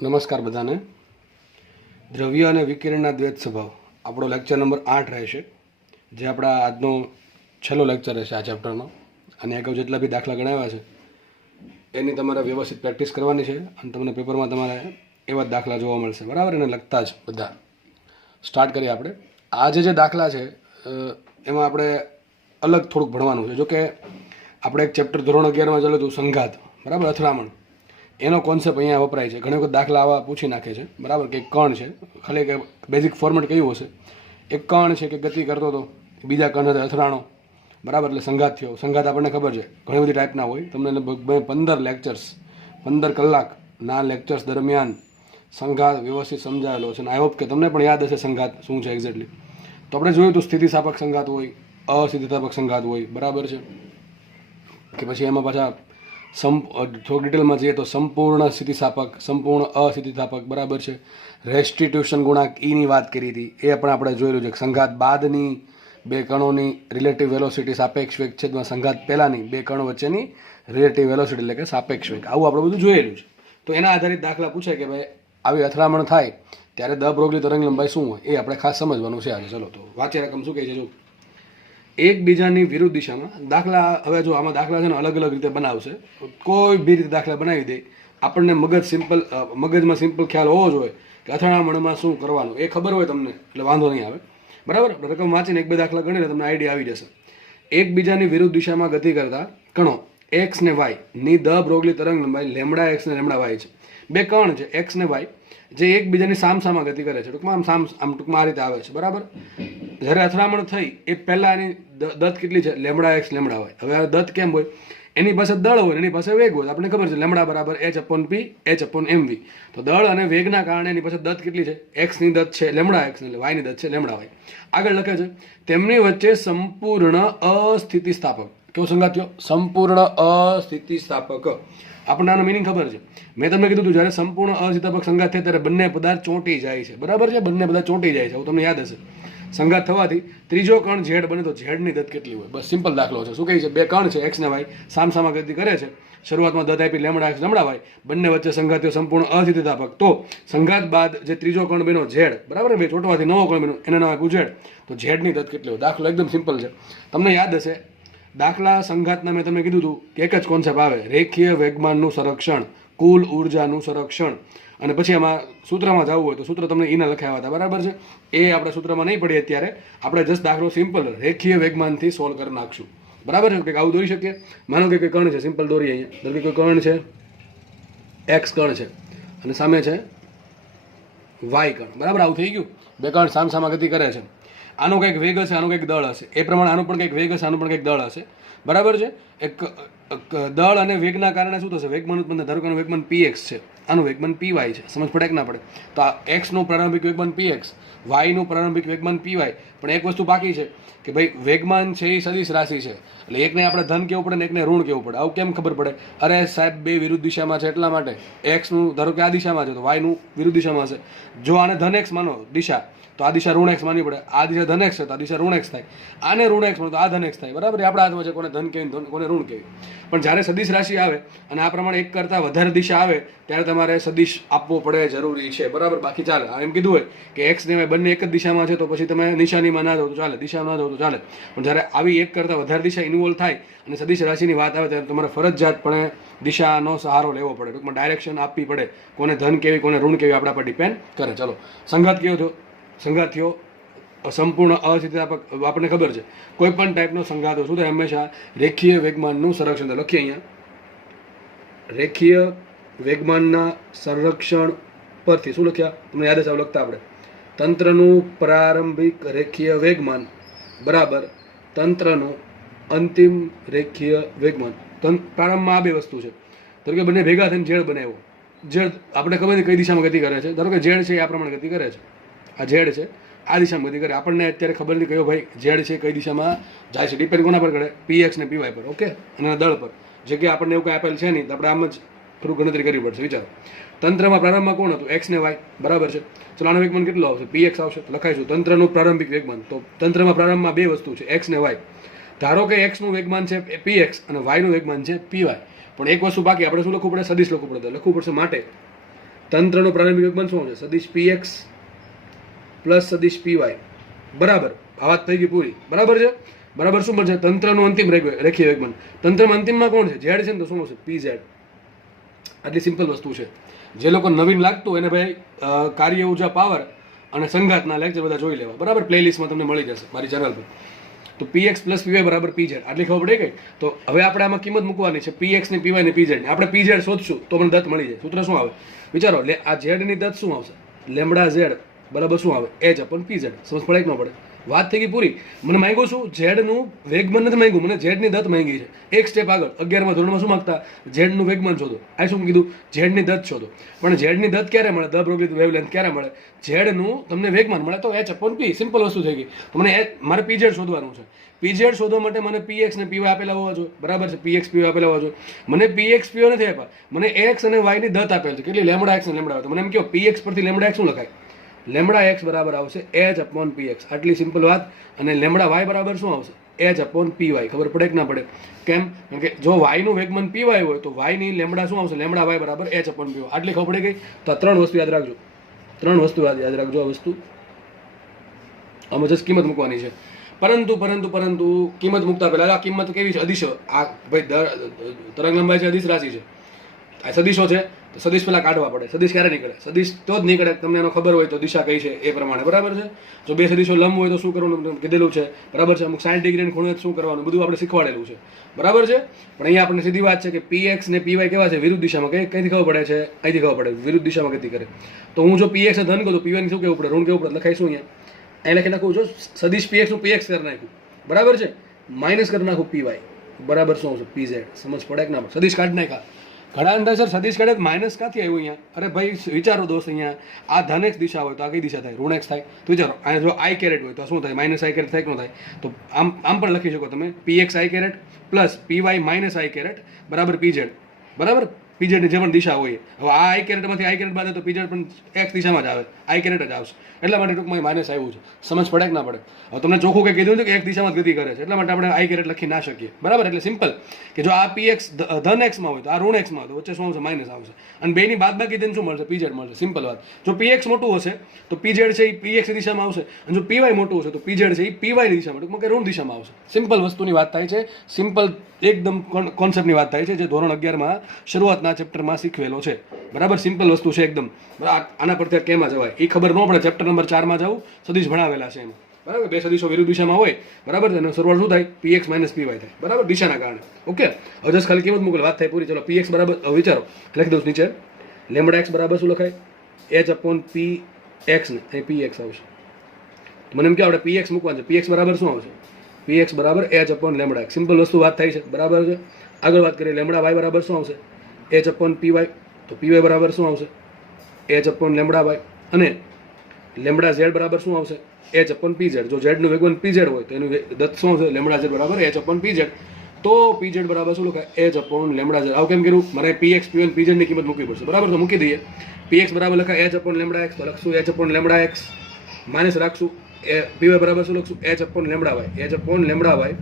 નમસ્કાર બધાને. દ્રવ્ય અને વિકિરણના દ્વૈત સ્વભાવ આપણો લેક્ચર નંબર 8 રહેશે, જે આપણા આજનો છેલ્લો લેક્ચર રહેશે આ ચેપ્ટરનો. અને અગાઉ જેટલા બી દાખલા ગણાવ્યા છે એની તમારે વ્યવસ્થિત પ્રેક્ટિસ કરવાની છે અને તમને પેપરમાં તમારે એવા જ દાખલા જોવા મળશે, બરાબર? એને લગતા જ બધા. સ્ટાર્ટ કરીએ આપણે. આજે જે દાખલા છે એમાં આપણે અલગ થોડુંક ભણવાનું છે. જોકે આપણે એક ચેપ્ટર ધોરણ 11માં ચાલ્યું હતું સંઘાત, બરાબર, અથડામણ. એનો કોન્સેપ્ટ અહીંયા વપરાય છે. ઘણા વખત દાખલા આવા પૂછી નાખે છે, બરાબર, કે કણ છે, ખાલી કે બેઝિક ફોર્મેટ કયું હશે. એક કણ છે કે ગતિ કરતો હતો, બીજા કણ સાથે અથડાણો, બરાબર, એટલે સંઘાત થયો. સંઘાત આપણને ખબર છે ઘણી બધી ટાઈપના હોય. તમને લગભગ 15 લેક્ચર્સ 15 કલાકના લેક્ચર્સ દરમિયાન સંઘાત વ્યવસ્થિત સમજાયેલો છે. અને આઈ હોપ કે તમને પણ યાદ હશે સંઘાત શું છે એક્ઝેક્ટલી. તો આપણે જોયું તો સ્થિતિસ્થાપક સંઘાત હોય, અસ્થિતિસ્થાપક સંઘાત હોય, બરાબર છે. કે પછી એમાં પાછા થોડુંક ડિટેલમાં જઈએ તો સંપૂર્ણ સ્થિતિસ્થાપક, સંપૂર્ણ અસ્થિતિસ્થાપક, બરાબર છે. રેસ્ટિટ્યુશન ગુણાંક ઈની વાત કરી હતી, એ પણ આપણે જોયેલું છે. સંઘાત બાદની બે કણોની રિલેટિવ વેલોસિટી સાપેક્ષ વેગ છેદમાં સંઘાત પહેલાંની બે કણો વચ્ચેની રિલેટિવ વેલોસિટી એટલે કે સાપેક્ષ વેગ, આવું આપણે બધું જોયેલું છે. તો એના આધારિત દાખલા પૂછે કે ભાઈ આવી અથડામણ થાય ત્યારે દ બ્રોગલી તરંગ લંબાઈ શું હોય, એ આપણે ખાસ સમજવાનું છે આજે. ચલો તો વાંચી રકમ શું કહે છે. જો એકબીજાની વિરુદ્ધ દિશામાં દાખલા, હવે જો આમાં દાખલા છે ને અલગ અલગ રીતે બનાવશે. કોઈ બી રીતે દાખલા બનાવી દે, આપણને મગજમાં સિમ્પલ ખ્યાલ હોવો જોઈએ કે અથડામણમાં શું કરવાનું, એ ખબર હોય તમને એટલે વાંધો નહીં આવે, બરાબર. રકમ વાંચીને એક બે દાખલા ગણીને તમને આઈડિયા આવી જશે. એકબીજાની વિરુદ્ધ દિશામાં ગતિ કરતા કણો એક્સ ને વાય ની દ બ્રોગલી તરંગ લંબાઈ લેમડા એક્સ ને લેમડા વાય છે. બે કણ છે એક્સ ને વાય, જે એકબીજાની સામસામા ગતિ કરે છે. ટૂંકમાં ટૂંકમાં આ રીતે આવે છે, બરાબર. જ્યારે અથડામણ થઈ એ પહેલાં એની દત્ત કેટલી છે? Lambda x lambda y. હવે આ દત્ત કેમ હોય? એની પાસે દળ હોય, એની પાસે વેગ હોય. આપણને ખબર છે લેમડા બરાબર H/P H/mv. તો દળ અને વેગના કારણે એની પાસે દત્ત કેટલી છે? એક્સની દત્ત છે લેમડા એક્સ, એટલે વાયની દત્ત છે લેમડા વાય. આગળ લખે છે તેમની વચ્ચે સંપૂર્ણ અસ્થિતિસ્થાપક. કેવો સંઘાત થયો? સંપૂર્ણ અસ્થિતિસ્થાપક. આપણને આનો મિનિંગ ખબર છે. મેં તમને કીધું હતું જ્યારે સંપૂર્ણ અસ્થિતિસ્થાપક સંઘાત થાય ત્યારે બંને પદાર્થ ચોંટી જાય છે, બરાબર છે. બંને પદાર્થ ચોંટી જાય છે, આવું તમને યાદ હશે. સંઘાત થવાથી ત્રીજો કણ ઝેડ બને તો ઝેડની દત્ત કેટલી હોય? બસ સિમ્પલ દાખલો છે. શું કહે છે? બે કણ છે એક્સ ને વાય, સામસામા ગતિ કરે છે. શરૂઆતમાં દત્ત આપી લેમડા એક્સ લેમડા વાય, બંને વચ્ચે સંઘાત થયો સંપૂર્ણ અસ્થિતિસ્થાપક. તો સંઘાત બાદ જે ત્રીજો કણ બન્યો ઝેડ, બરાબર, બે ચોંટવાથી નવો કણ બન્યો, એને નામ આપ્યું ઝેડ. તો ઝેડની દત્ત કેટલી હોય? દાખલો એકદમ સિમ્પલ છે, તમને યાદ હશે. દાખલા સંઘાતના મેં તમને કીધું હતું કે એક જ કોન્સેપ્ટ આવે, રેખીય વેગમાનનું સંરક્ષણ, કુલ ઉર્જાનું સંરક્ષણ. અને પછી એમાં સૂત્રમાં જવું હોય તો સૂત્ર તમને એના લખાવ્યા હતા, બરાબર છે. એ આપણે સૂત્રમાં નહીં પડીએ અત્યારે, આપણે જસ્ટ દાખલો સિમ્પલ રેખીય વેગમાનથી સોલ્વ કરી નાખશું, બરાબર છે. કંઈક આવું દોરી શકીએ. માનો કે કોઈ કણ છે, સિમ્પલ દોરીએ. અહીંયા ધારો કે કોઈ કણ છે, એક્સ કણ છે અને સામે છે વાય કણ, બરાબર. આવું થઈ ગયું. બે કણ સામસામા ગતિ કરે છે. આનો કંઈક વેગ હશે, આનો કંઈક દળ હશે. એ પ્રમાણે આનું પણ કંઈક વેગ હશે, આનું પણ કંઈક દળ હશે, બરાબર છે. એક દળ અને વેગના કારણે શું થશે? વેગમાન ઉત્પન્ન. ધારો કે આનું વેગમાન px છે, આનું વેગમાન py છે. સમજ પડે કે ના પડે? તો આ એક્સનું પ્રારંભિક વેગમાન px, વાયનું પ્રારંભિક વેગમાન py. પણ એક વસ્તુ બાકી છે કે ભાઈ વેગમાન છે એ સદિશ રાશિ છે, એટલે એકને આપણે ધન કેવું પડે ને એકને ઋણ કેવું પડે. આવું કેમ ખબર પડે? અરે સાહેબ, બે વિરુદ્ધ દિશામાં છે એટલા માટે. એક્સનું ધારો કે આ દિશામાં છે તો વાયનું વિરુદ્ધ દિશામાં હશે. જો આને ધન એક્સ માનો દિશા, તો આ દિશા ઋણ એક્સ માનવી પડે. આ દિશા ધન એક્સ છે તો આ દિશા ઋણ એક્સ થાય. આને ઋણ એક્સ માનો તો આ ધન એક્સ થાય, બરાબર. આપણા હાથમાં છે કોને ધન કેવી કોને ઋણ કેવી. પણ જ્યારે સદિશ રાશિ આવે અને આ પ્રમાણે એક કરતાં વધારે દિશા આવે ત્યારે તમારે સદિશ આપવો પડે, જરૂરી છે, બરાબર. બાકી ચાલે. એમ કીધું હોય કે એક્સ ને વાય બંને એક જ દિશામાં છે તો પછી તમે નિશાનીમાં ના જાઓ તો ચાલે, દિશામાં ના જાઓ તો ચાલે. પણ જ્યારે આવી એક કરતાં વધારે દિશા ઇન્વોલ્વ થાય અને સદિશ રાશિની વાત આવે ત્યારે તમારે ફરજિયાતપણે દિશાનો સહારો લેવો પડે. ટૂંકમાં ડાયરેક્શન આપવી પડે. કોને ધન કેવી કોને ઋણ કેવી આપણા પર ડિપેન્ડ કરે. ચલો, સંઘાત કેવો થયો? સંઘાત થયો સંપૂર્ણ અસ્થિતિસ્થાપક. આપણને ખબર છે કોઈ પણ ટાઈપનો સંઘાત હોય શું થાય? હંમેશા રેખીય વેગમાનનું સંરક્ષણ થાય. લખીએ અહીંયા રેખીય વેગમાનના સંરક્ષણ પરથી શું લખ્યા? તમને યાદ હશે લખતા આપણે. તંત્રનું પ્રારંભિક રેખીય વેગમાન બરાબર તંત્રનું અંતિમ રેખીય વેગમાન. પ્રારંભમાં આ બે વસ્તુ છે. ધારો કે બંને ભેગા થઈને ઝેડ બનાવ્યો. ઝેડ આપણે ખબર નથી કઈ દિશામાં ગતિ કરે છે. ધારો કે ઝેડ છે એ આ પ્રમાણે ગતિ કરે છે. આ ઝેડ છે, આ દિશામાં ગતિ કરે. આપણને અત્યારે ખબર નથી કયો ભાઈ ઝેડ છે કઈ દિશામાં જાય છે. ડિપેન્ડ કોના પર કરે? px ને py પર, ઓકે, અને દળ પર. જગ્યા આપણને એવું કંઈ આપેલ છે નહીં તો આપણે આમ જ થોડું ગણતરી કરવી પડશે. વિચારો, તંત્રમાં પ્રારંભમાં કોણ હતું? એક્સ ને વાય, બરાબર છે. ચલો, આનો વેગમાન કેટલો આવશે? px આવશે. તો લખાઈશું તંત્રનું પ્રારંભિક વેગમાન. તો તંત્રમાં પ્રારંભમાં બે વસ્તુ છે, એક્સ ને વાય. ધારો કે એક્સનું વેગમાન છે px અને વાયનું વેગમાન છે py. પણ એક વસ્તુ બાકી, આપણે શું લખવું પડે? સદિશ લખવું પડે. લખવું પડશે માટે તંત્રનું પ્રારંભિક વેગમાન શું છે? સદિશ px પ્લસ સદિશ py બરાબર. આ વાત થઈ ગઈ પૂરી. બરાબર છે. બરાબર શું બનશે? તંત્રનું અંતિમ રેખીય વેગમાન. તંત્રમાં અંતિમમાં કોણ છે? ઝેડ છે ને, તો શું હશે? pz. આટલી સિમ્પલ વસ્તુ છે. જે લોકો નવીન લાગતું એને ભાઈ કાર્ય ઉર્જા પાવર અને સંઘાતના લેક્ચર બધા જોઈ લેવા. બરાબર, પ્લેલિસ્ટમાં તમને મળી જશે મારી ચેનલ પર. તો px પ્લસ py બરાબર pz. આટલી ખબર પડી ગઈ. તો હવે આપણે આમાં કિંમત મૂકવાની છે px ને py ને pz ની. આપણે pz શોધશું તો પણ દત્ત મળી જાય. સૂત્ર શું આવે વિચારો? આ z ની દત્ત શું આવશે? લેમડા z બરાબર શું આવે? h upon pz. સમજ પડે કે ન પડે? વાત થઈ ગઈ પૂરી. મને માંગ્યું શું? ઝેડ નું વેગમાન નથી માંગ્યું, મને ઝેડ ની દત્ત માંગી છે. એક સ્ટેપ આગળ 11મા ધોરણમાં શું માંગતા? ઝેડ નું વેગમાન શોધો. આ શું કીધું? ઝેડ ની દત્ત શોધો. પણ ઝેડ ની દત્ત ક્યારે મળે? ધ પ્રોબેબિલિટી વેવલેન્થ ક્યારે મળે? ઝેડ નું તમને વેગમાન મળે તો h અપોન p. સિમ્પલ વસ્તુ થઈ ગઈ. તો મને મારે pz શોધવાનું છે. pz શોધવા માટે મને px ને py આપેલા હોવા જોઈએ. બરાબર છે. px py આપેલા હોવા જોઈએ. મને px py નથી આપ્યા, મને x અને y ની દત્ત આપેલ છે. કેટલી? લેમડા x અને લેમડા y. તો મને એમ કહો px પરથી લેમડા x શું લખાય? લેમડા x બરાબર આવશે h અપોન px. આટલી સિમ્પલ વાત. અને લેમડા y બરાબર શું આવશે? h upon py. ખબર પડે કે ના પડે? કેમ? કારણ કે જો y નું વેગમાન py હોય તો y ની લેમડા શું આવશે? લેમડા y બરાબર h અપોન py. આટલી ખબર પડી ગઈ. તો આ 3 વસ્તુ યાદ રાખજો. 3 વસ્તુ યાદ રાખજો. આ વસ્તુ આમાં જસ્ટ કિંમત મૂકવાની છે. પરંતુ કિંમત મૂકતા પહેલા આ કિંમત કેવી છે? અદિશ. આ ભાઈ તરંગ લંબાઈ છે, અદિશ રાશિ છે. આ સદિશો છે તો સદિશ પેલા કાઢવા પડે. સદિશ ક્યારે નીકળે? સદિશ તો જ નીકળે તમને એનો ખબર હોય તો દિશા કઈ છે એ પ્રમાણે. બરાબર છે. જો બે સદિશો લંબ હોય તો શું કરવાનું કીધેલું છે. બરાબર છે. અમુક 60 ડિગ્રી ખૂણે શું કરવાનું બધું આપણે શીખવાડેલું છે. બરાબર છે. પણ અહીંયા આપણને સીધી વાત છે કે px ને py કેવા છે? વિરુદ્ધ દિશામાં. કઈથી ખબર પડે છે? અહીંથી ખબર પડે. વિરુદ્ધ દિશામાં ગતિ કરે. તો હું જો px ને ધન કહું તો py ને શું કેવું પડે? ઋણ કેવું પડે? લખાઈશું અહીંયા. અહીં લખી નાખું. જો સદિશ px નું px કરી નાખ્યું. બરાબર છે. માઇનસ કરી નાખું py. બરાબર શું આવશે? pz. સમજ પડે કે ના? સદિશ કાઢી નાખ્યા. ઘણા અંદર સર સદિશ કાઢે માઇનસ ક્યાંથી આવ્યું અહીંયા? અરે ભાઈ વિચારો દોસ્ત, અહીંયા આ ધન x દિશા હોય તો આ કઈ દિશા થાય? ઋણ x થાય. તો વિચારો અહીંયા જો i કેરેટ હોય તો શું થાય? માઇનસ i કેરેટ થાય કે ન થાય? તો આમ પણ લખી શકો તમે px i caret plus py minus i caret બરાબર pz. બરાબર? pz ની જે પણ દિશા હોય. હવે આ i કેરેટમાંથી i કેરેટ બાદ તો pz પણ x દિશામાં જ આવે. i કેરેટ જ આવશે. એટલા માટે ટૂંકમાં માઇનસ આવ્યું છે. સમજ પડે કે ના પડે? હવે તમને ચોખ્ખું કંઈ કીધું કે એક દિશામાં જ ગતિ કરે છે. એટલા માટે આપણે i કેરેટ લખી ના શકીએ. બરાબર? એટલે સિમ્પલ કે જો આ px ધન x માં હોય તો આ ઋણ x માં હોય તો વચ્ચે શું આવશે? માઇનસ આવશે. અને બેની બાદબાકી તેને શું મળશે? pz મળશે. સિમ્પલ વાત. જો px મોટું હશે તો pz છે એ px દિશામાં આવશે. અને જો py મોટું હશે તો pz છે એ py ની દિશામાં ટૂંકમાં કે ઋણ દિશામાં આવશે. સિમ્પલ વસ્તુની વાત થાય છે. સિમ્પલ એકદમ કોન્સેપ્ટની વાત થાય છે જે ધોરણ 11માં શરૂઆતના ચેપ્ટરમાં શીખવેલો છે. બરાબર? સિમ્પલ વસ્તુ છે એકદમ. આના પરથી કેમાં જવાય એ ખબર ન પડે. ચેપ્ટર નંબર 4માં જવું સદિશ ભણાવેલા છે એમાં. બરાબર? બે સદિશો વિરુદ્ધ દિશામાં હોય. બરાબર? એનો સરવાળો શું થાય? px માઇનસ py થાય. બરાબર? દિશાના કારણે. ઓકે. હવે જસ્ટ ખાલી કિંમત મૂકેલ વાત થાય પૂરી. ચલો px બરાબર વિચારો લખી દઉં નીચે. લેમડા x બરાબર શું લખાય? h અપોન px ને અહીં px આવશે. મને એમ કે આપણે px મૂકવાનું છે. px બરાબર શું આવશે? px બરાબર h upon lambda x. Simple વસ્તુ વાત થાય છે. બરાબર છે. આગળ વાત કરીએ. લેમડા y બરાબર શું આવશે? h upon py. તો py બરાબર શું આવશે? h upon lambda y. અને લેમડા z બરાબર શું આવશે? h upon pz. જો z નું વેગમાન pz હોય તો એનું દત્ત શું આવશે? લેમડા z બરાબર h અપોન pz. તો pz બરાબર શું લખાય? h upon lambda z. આવું કેમ કર્યું? મારે px py અને pz ની કિંમત મૂકવી પડશે. બરાબર? તો મૂકી દઈએ. px બરાબર લખાય h અપોન લેમડા x. તો લખશું h upon lambda x minus રાખશું. py બરાબર શું લખશું? h upon lambda y. h upon lambda y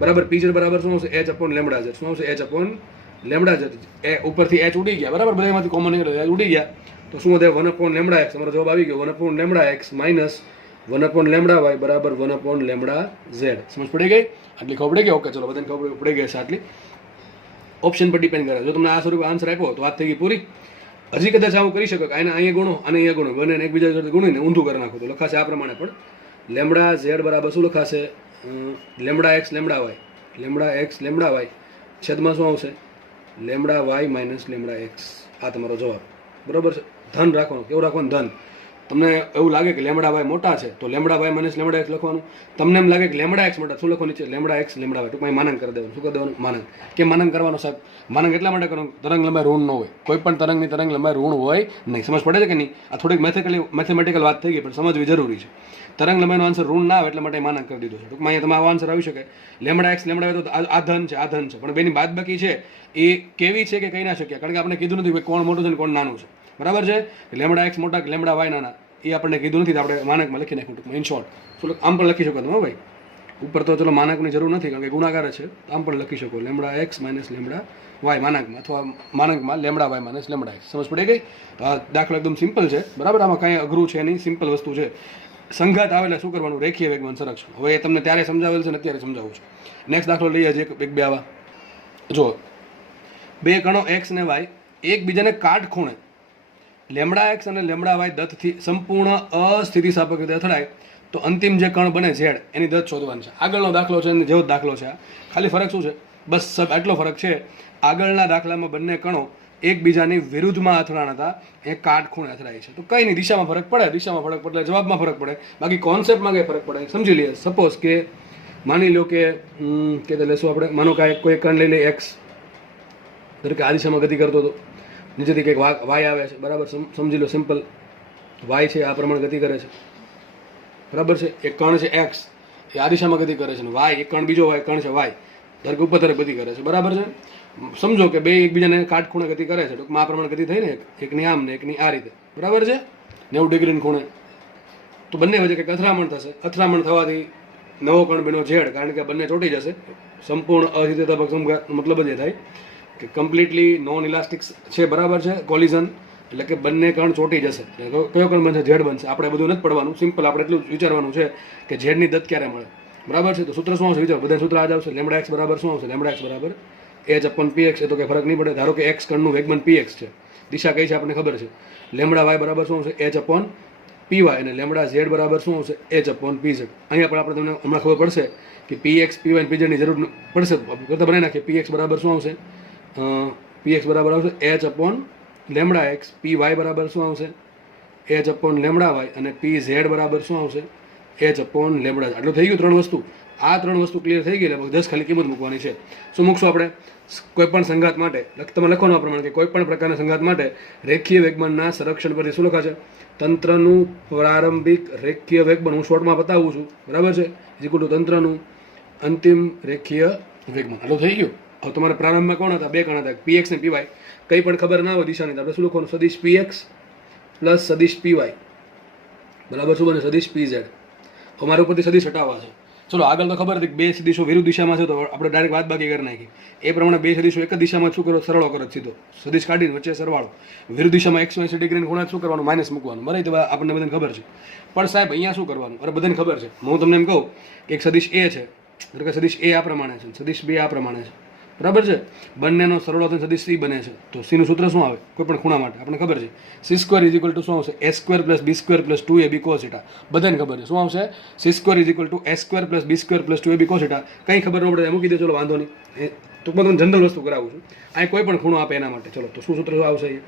બરાબર pz બરાબર શું આવશે? h upon lambda z. શું આવશે? h upon lambda z. એ ઉપરથી h ઉડી ગયા. બરાબર? બધામાંથી કોમન નીકળે h ઉડી ગયા. તો શું વધે? 1 અપોન લેમડા x. અમારો જવાબ આવી ગયો 1 upon lambda x minus 1 upon lambda y બરાબર 1 અપોન લેમડા z. સમજ પડી ગઈ? આટલી ખબર પડી ગઈ? ઓકે. ચલો બધાને ખબર પડી ગઈ છે આટલી. ઓપ્શન પર ડિપેન્ડ કરે. જો તમને આ સ્વરૂપે આન્સર આપ્યો તો વાત થઈ ગઈ પૂરી. હજી કદાચ આવું કરી શકો કે આને અહીંયા ગુણો અને અહીંયા ગુણો, બંને એકબીજા સાથે ગુણીને ઊંધું કરી નાખો તો લખાશે આ પ્રમાણે. પણ લેમડા z બરાબર શું લખાશે? Lambda x lambda y. Lambda x lambda y છેદમાં શું આવશે? Lambda y minus lambda x. આ તમારો જવાબ. બરાબર છે. ધન રાખવાનું. કેવું રાખવાનું? ધન. તમને એવું લાગે કે લેમડા y મોટા છે તો lambda y minus lambda x લખવાનું. તમને એમ લાગે કે લેમડા x મોટા, શું લખવાનું છે? Lambda x lambda y. ટૂંકમાં માનાંક કરી દેવાનું. શું કરી દેવાનું? માનાંક. કેમ માનાંક કરવાનો સાહેબ? માનાંક એટલા માટે કરવાનું તરંગ લંબાઈ ઋણ ન હોય. કોઈ પણ તરંગની તરંગ લંબાઈ ઋણ હોય નહીં. સમજ પડે છે કે નહીં? આ થોડીક મેથેમેટિકલ વાત થઈ ગઈ પણ સમજવી જરૂરી છે. તરંગ લંબાઈનો આન્સર ઋણ ના આવે એટલા માટે માનાંક કરી દીધો છે. ટૂંકમાં અહીંયા તમે આવો આન્સર આવી શકે. લેમડા x લેમડા y તો આ ધન છે, આ ધન છે. પણ બેની બાદબાકી છે એ કેવી છે કે કહી ના શકીએ. કારણ કે આપણે કીધું નથી કે કોણ મોટું છે ને કોણ નાનું છે. બરાબર છે? લેમડા x મોટા કે લેમડા y નાના એ આપણને કીધું નથી. તો આપણે માનાંકમાં લખી નાખ્યું ટૂંકમાં. ઇન શોર્ટ શું આમ પણ લખી શકો તમે ભાઈ. ઉપર તો ચલો માનાંકની જરૂર નથી કારણ કે ગુણાકાર છે. આમ પણ લખી શકો lambda x minus lambda y માનાંકમાં અથવા માનાંકમાં lambda y minus lambda x. સમજ પડી ગઈ? તો આ દાખલો એકદમ સિમ્પલ છે, બરાબર. આમાં કાંઈ અઘરું છે નહીં, સિમ્પલ વસ્તુ છે. સંઘાત આવે એટલે શું કરવાનું? રેખીય વેગમાન સંરક્ષણ. હવે એ તમને ત્યારે સમજાવેલ છે ને અત્યારે સમજાવું છું. નેક્સ્ટ દાખલો લઈએ હજી એક બે આવા. જો બે કણો એક્સ અને વાય એકબીજાને કાટખૂણે લેમડા એક્સ અને લેમડા વાય દત્તથી સંપૂર્ણ અસ્થિતિસ્થાપક રીતે અથડાય તો અંતિમ જે કણ બને ઝેડ એની દત્ત શોધવાની છે. આગળનો દાખલો છે જેવો જ દાખલો છે. ખાલી ફરક શું છે? બસ આટલો ફરક છે. આગળના દાખલામાં બંને કણો એકબીજાની વિરુદ્ધમાં અથડાણ હતા, એ કાટખૂણે અથડાય છે. તો કંઈ નહીં, દિશામાં ફરક પડે, દિશામાં ફરક પડે જવાબમાં ફરક પડે, બાકી કોન્સેપ્ટમાં કંઈ ફરક પડે. સમજી લઈએ. સપોઝ કે માની લો કે લેશું આપણે, માનો કે કોઈ કણ લઈ લે એક્સ, ધારો કે આ દિશામાં ગતિ કરતો હતો, નીચેથી કંઈક વાય આવે છે, બરાબર. સમજી લો, સિમ્પલ. વાય છે આ પ્રમાણે ગતિ કરે છે, બરાબર છે. એક કણ છે એક્સ, એ આ દિશામાં ગતિ કરે છે, ને વાય એક કણ બીજો વાય કણ છે વાય, ધારો કે ઉપર તરફ ગતિ કરે છે, બરાબર છે. સમજો કે બે એકબીજાને કાટખૂણે ગતિ કરે છે, ટૂંકમાં આ પ્રમાણે ગતિ થઈ ને, એકની આમ ને એકની આ રીતે, બરાબર છે, 90 ડિગ્રીની ખૂણે. તો બંને વચ્ચે કંઈક અથડામણ થશે. અથડામણ થવાથી નવો કણ બન્યો ઝેડ, કારણ કે બંને ચોંટી જશે. સંપૂર્ણ અસ્થિતિસ્થાપક મતલબ જ એ થાય કે કમ્પ્લીટલી નોન ઇલાસ્ટિક છે, બરાબર છે. કોલિઝન એટલે કે બંને કણ ચોંટી જશે. કયો કણ બનશે? ઝેડ બનશે. આપણે બધું નથી પડવાનું, સિમ્પલ આપણે એટલું વિચારવાનું છે કે ઝેડની દત્ત ક્યારે મળે, બરાબર છે. તો સૂત્ર શું આવશે? વિચારો, બધા સૂત્ર આ જ આવશે. લેમડા એક્સ બરાબર શું આવશે? લેમડા એક્સ બરાબર એચ અપોન પી એક્સ. એ તો કંઈ ફરક નહીં પડે. ધારો કે એક્સ કણનું વેગમાન પી એક્સ છે, દિશા કઈ છે આપણને ખબર છે. લેમડા વાય બરાબર શું આવશે? H upon p y. અને લેમડા ઝેડ બરાબર શું આવશે? H upon p z. અહીંયા પણ આપણે તમને હમણાં ખબર પડશે કે P x p Y P ઝેડની જરૂર પડશે, કરતાં બનાવી નાખીએ. પી એક્સ બરાબર શું આવશે? પી એક્સ બરાબર આવશે h upon lambda x. P y બરાબર શું આવશે? H upon lambda y. અને પી ઝેડ બરાબર શું આવશે? H upon lambda. આટલું થઈ ગયું, ત્રણ વસ્તુ. આ ત્રણ વસ્તુ ક્લિયર થઈ ગઈ એટલે 10 ખાલી કિંમત મૂકવાની છે. શું મૂકશું આપણે? કોઈ પણ સંઘાત માટે તમે લખવાનું આ પ્રમાણે કે કોઈ પણ પ્રકારના સંઘાત માટે રેખીય વેગમાનના સંરક્ષણ પરથી શું લખાશે? તંત્રનું પ્રારંભિક રેખીય વેગમાન, હું શોર્ટમાં બતાવું છું, બરાબર છે, ઇક્વલ ટુ તંત્રનું અંતિમ રેખીય વેગમાન. આટલું થઈ ગયું. હવે તમારે પ્રારંભમાં કોણ હતા? બે કણ હતા, પી એક્સ ને પી વાય. કંઈ પણ ખબર ના હોય દિશાની, આપણે શું લખવાનું? સદિશ પી એક્સ પ્લસ સદિશ પી વાય બરાબર શું બને? સદિશ પી ઝેડ. અમારા ઉપરથી સદિશ હટાવવા છે. ચલો, આગળ તો ખબર હતી કે બે સદિશો વિરુદ્ધ દિશામાં છે, તો આપણે ડાયરેક્ટ વાત બાકી કરી નાખી. એ પ્રમાણે બે સદિશો એક જ દિશામાં શું કરો? સરળો કરો સીધો. સદિશ કાઢીને વચ્ચે સરવાળો. વિરુદ્ધ દિશામાં 180 ડિગ્રીની ખૂણે શું કરવાનું? માઇનસ મૂકવાનું, બરાબર. તો આપણને બધાને ખબર છે. પણ સાહેબ અહીંયા શું કરવાનું? અરે બધાને ખબર છે. હું તમને એમ કહું કે એક સદિશ એ છે, એટલે કે સદિશ એ આ પ્રમાણે છે, સદિશ બી આ પ્રમાણે છે, બરાબર છે. બંનેનો સરળો થઈને સદિશ સી બને છે. તો સીનું સૂત્ર શું આવે કોઈ પણ ખૂણા માટે? આપણને ખબર છે. C square is equal to શું આવશે? A square plus b square plus 2ab cos theta. બધાને ખબર છે. શું આવશે? C square is equal to a square plus b square plus 2ab cos theta. કંઈ ખબર ન પડે મૂકી દે, ચલો વાંધો નહીં. ટૂંકમાં તમને જનરલ વસ્તુ કરાવું છું. અહીં કોઈ પણ ખૂણો આપે એના માટે. ચલો, તો શું સૂત્ર આવશે?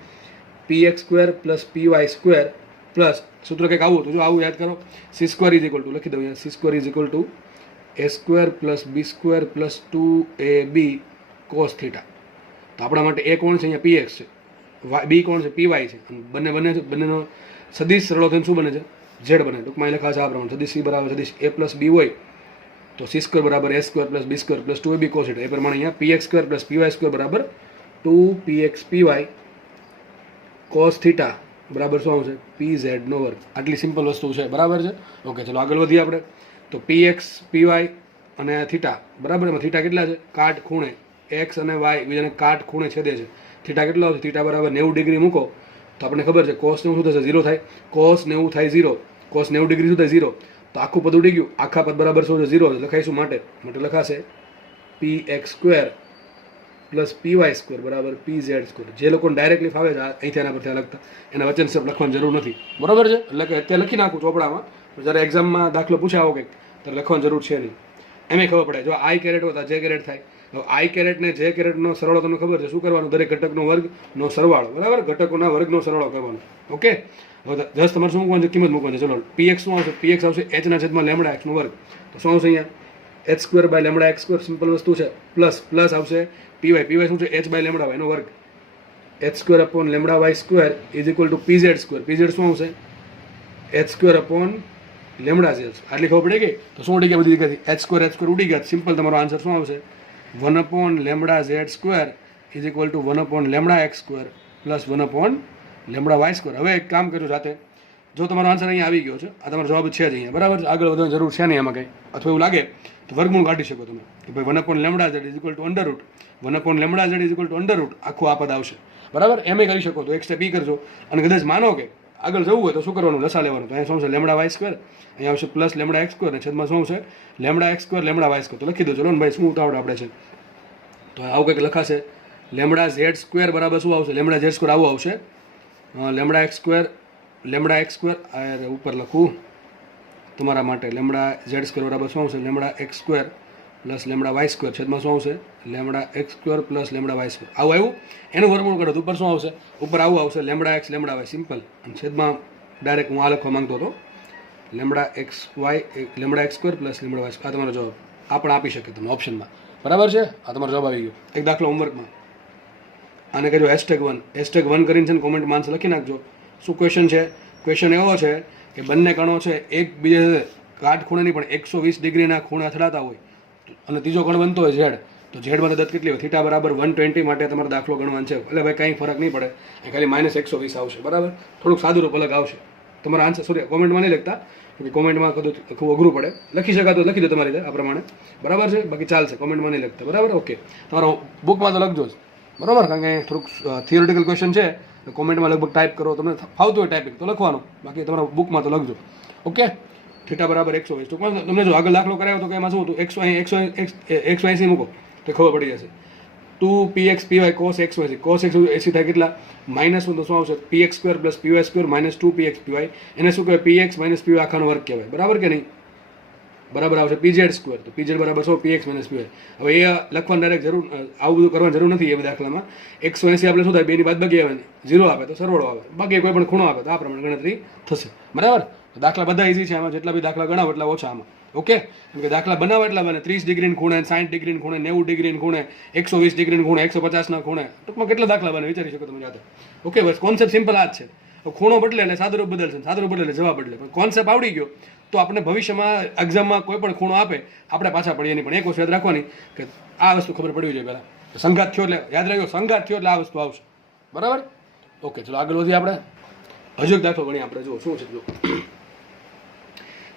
P x square plus p y square plus સૂત્ર કંઈક આવું હતું. જો આવું યાદ કરો. C square is equal to, લખી દઉં અહીંયા, c square is equal to a square plus b square plus 2ab cos theta. તો આપણા માટે એ કોણ છે? અહીંયા પી એક્સ છે. બી કોણ છે? પી વાય છે. બંને છે, બંનેનો સદિશ સરળો થઈને શું બને છે? ઝેડ બને. ટૂંકમાં લખા છે આ પ્રમાણે. સદિશ સી બરાબર સદિશ એ પ્લસ બી હોય તો સી સ્ક્વેર બરાબર a square plus b square plus 2ab cos theta. એ પ્રમાણે અહીંયા p x square plus p y square બરાબર 2px P Y cos theta બરાબર શું આવશે? પી ઝેડનો વર્ગ. આટલી સિમ્પલ વસ્તુ છે, બરાબર છે. ઓકે, ચલો આગળ વધીએ આપણે. તો પી એક્સ પી વાય અને થીટા, બરાબર. એમાં થીટા કેટલા છે? કાટ ખૂણે. એક્સ અને વાય બીજાને કાટ ખૂણે છેદે છે. થીટા કેટલો આવશે? થીટા બરાબર 90 ડિગ્રી મૂકો તો આપણને ખબર છે કોસ 90 શું થશે? 0 થાય. કોસ 90 થાય 0. કોસ 90 ડિગ્રી શું થાય? 0. તો આખું પદ ઉડી ગયું. આખા પદ બરાબર શું છે? 0 લખાઈશું. માટે લખાશે p x square plus p y square બરાબર પી ઝેડ સ્ક્વેર. જે લોકોને ડાયરેક્ટલી ફાવે છે અહીંથી એના પરથી લખતા, એના વચન સ્ટેપ લખવાની જરૂર નથી, બરાબર છે. એટલે કે અત્યારે લખી નાખું ચોપડામાં, જ્યારે એક્ઝામમાં દાખલો પૂછાવો કંઈક ત્યારે લખવાની જરૂર છે નહીં. એમ ખબર પડે. જો આઈ કેરેટ હોય તો જે કેરેટ થાય. હવે આઈ કેરેટ ને જે કેરેટનો સરવાળો તમને ખબર છે. શું કરવાનું? દરેક ઘટકનો વર્ગનો સરવાળો, બરાબર. ઘટકોના વર્ગનો સરવાળો કરવાનો. ઓકે, હવે જસ્ટ તમારે શું મૂકવાનું છે? કિંમત મૂકવાની છે. ચલો, પી એક્સ શું આવશે? પી એક્સ આવશે એચના છેદમાં લેમડા એક્સનો વર્ગ. તો શું આવશે અહીંયા? H square by lambda x square. Simple વસ્તુ છે. પ્લસ પ્લસ આવશે પીવાય. પીવાય શું છે? એચ બાય લેમડા વાય એનો વર્ગ. H square upon lambda y square is equal to p z square. P z શું આવશે? H square upon lambda z. આટલી ખબર પડે કે? તો શું ઉડી ગયા બધી જગ્યાથી? એચ સ્ક્વેર ઉડી ગયા. સિમ્પલ તમારો આન્સર શું આવશે? 1 upon lambda z square is equal to 1 upon lambda x square plus 1 upon lambda y square. હવે એક કામ કર્યું જાતે. જો તમારો આન્સર અહીંયા આવી ગયો છે, આ તમારો જવાબ છે જ અહીંયા, બરાબર છે, આગળ વધવાની જરૂર છે નહીં આમાં કંઈ. અથવા એવું લાગે તો વર્ગમૂળ કાઢી શકો તમે કે ભાઈ 1/λz is equal two under route, 1/λz is equal two under route, આખું આ પદ આવશે, બરાબર. એમ કરી શકો તો એક સ્ટેપ ઈ કરજો. અને કદાચ માનો કે આગળ જવું હોય તો શું કરવાનું, લસા લેવાનું. તો અહીંયા શું છે λy², અહીંયા આવશે પ્લસ λx², અને છેદમાં શું છે λx², λy². તો લખી દો ચલો ને ભાઈ, શું ઉતાવળ આપણે છે. તો આવું કંઈક લખાશે, λz² બરાબર શું આવશે, λz² આવું આવશે, λx² ઉપર લખું તમારા માટે, λz² બરાબર શું આવશે, λx² પ્લસ λy², છેદમાં શું આવશે λx² પ્લસ λy². આવું આવ્યું, એનું વર્ગમૂળ કરો તો ઉપર શું આવશે, ઉપર આવું આવશે λx λy, સિમ્પલ. અને છેદમાં ડાયરેક્ટ હું આ લખવા માંગતો હતો, λx² પ્લસ λy². આ તમારો જવાબ, આ પણ આપી શકે તમે ઓપ્શનમાં, બરાબર છે. આ તમારો જવાબ આવી ગયો. એક દાખલો હોમવર્કમાં આને કહેજો #1 કરીને છે ને કોમેન્ટમાં આન્સર લખી નાખજો. શું ક્વેશ્ચન છે, ક્વેશ્ચન એવો છે કે બંને કણો છે એકબીજા સાથે કાટખૂણાની પણ 120 ડિગ્રીના ખૂણે અથડાતા હોય અને ત્રીજો કણ બનતો હોય ઝેડ, તો ઝેડમાં દત્ત કેટલી હોય, θ બરાબર 120 માટે તમારો દાખલો ગણવાનો છે. એટલે ભાઈ કંઈ ફરક નહીં પડે, ખાલી -120 આવશે, બરાબર. થોડુંક સાદું રૂપ અલગ આવશે. તમારો આન્સર સોરી કોમેન્ટમાં નહીં લખતા, કે કોમેન્ટમાં કદું ખૂબ અઘરું પડે. લખી શકાતો લખી દો તમારી રીતે આ પ્રમાણે, બરાબર છે. બાકી ચાલશે, કોમેન્ટમાં નહીં લખતા, બરાબર. ઓકે, તમારો બુકમાં તો લખજો જ, બરાબર. કારણ કે થોડુંક થિયોરિટિકલ ક્વેશ્ચન છે, તો કોમેન્ટમાં લગભગ ટાઈપ કરો, તમને ફાવતું હોય ટાઈપિંગ તો લખવાનું, બાકી તમારા બુકમાં તો લખજો. ઓકે, θ બરાબર 120. તો તમને જો આગળ દાખલો કરાયો તો કે એમાં શું હતું, 180 મૂકો તો ખબર પડી જશે. 2px py cos x80, cos x80 થાય કેટલા, -1, તો શું આવશે px² plus py² -2px py. એને શું કહેવાય, px - py આખાનો વર્ગ કહેવાય, બરાબર કે નહીં, બરાબર આવશે pz². તો pz બરાબર શું, px - py. હવે એ લખવાની ડાયરેક્ટ જરૂર, આવું બધું કરવાની જરૂર નથી. એ દાખલામાં 180 આપણે શું થાય, બેની બાદબાકી આવે ને 0 આપે તો સરવાળો આવે, બાકી કોઈ પણ ખૂણો આપે તો આ પ્રમાણે ગણતરી થશે, બરાબર. દાખલા બધા ઇઝી છે, આમાં જેટલા બી દાખલા ગણાવો એટલા ઓછા આમાં. ઓકે, કેમ કે દાખલા બનાવો એટલા બને, 30 ડિગ્રીની ખૂણે, 60 ડિગ્રીની ખૂણે, 90 ડિગ્રીની ખૂણે, 120 ડિગ્રીની ખૂણે, 150ના ખૂણે, ટૂંકમાં કેટલા દાખલા બને વિચારી શકો તમે જાતે. ઓકે, બસ કોન્સેપ્ટ સિમ્પલ આ જ છે. ખૂણો બદલે એટલે સાદું રૂપ બદલશે, સાદું રૂપ બદલે એટલે જવાબ બદલે. પણ કોન્સેપ્ટ આવડી ગયો તો આપણે ભવિષ્યમાં એક્ઝામમાં કોઈ પણ ખૂણો આપે આપણે પાછા પડીએ નહીં. પણ એક વસ્તુ યાદ રાખવાની કે આ વસ્તુ ખબર પડવી જોઈએ પહેલાં, સંઘાત થયો એટલે યાદ રાખજો, સંઘાત થયો એટલે આ વસ્તુ આવશે, બરાબર. ઓકે, ચલો આગળ વધીએ આપણે. હજુ એક દાખલો ગણીએ આપણે, જુઓ શું છે. જો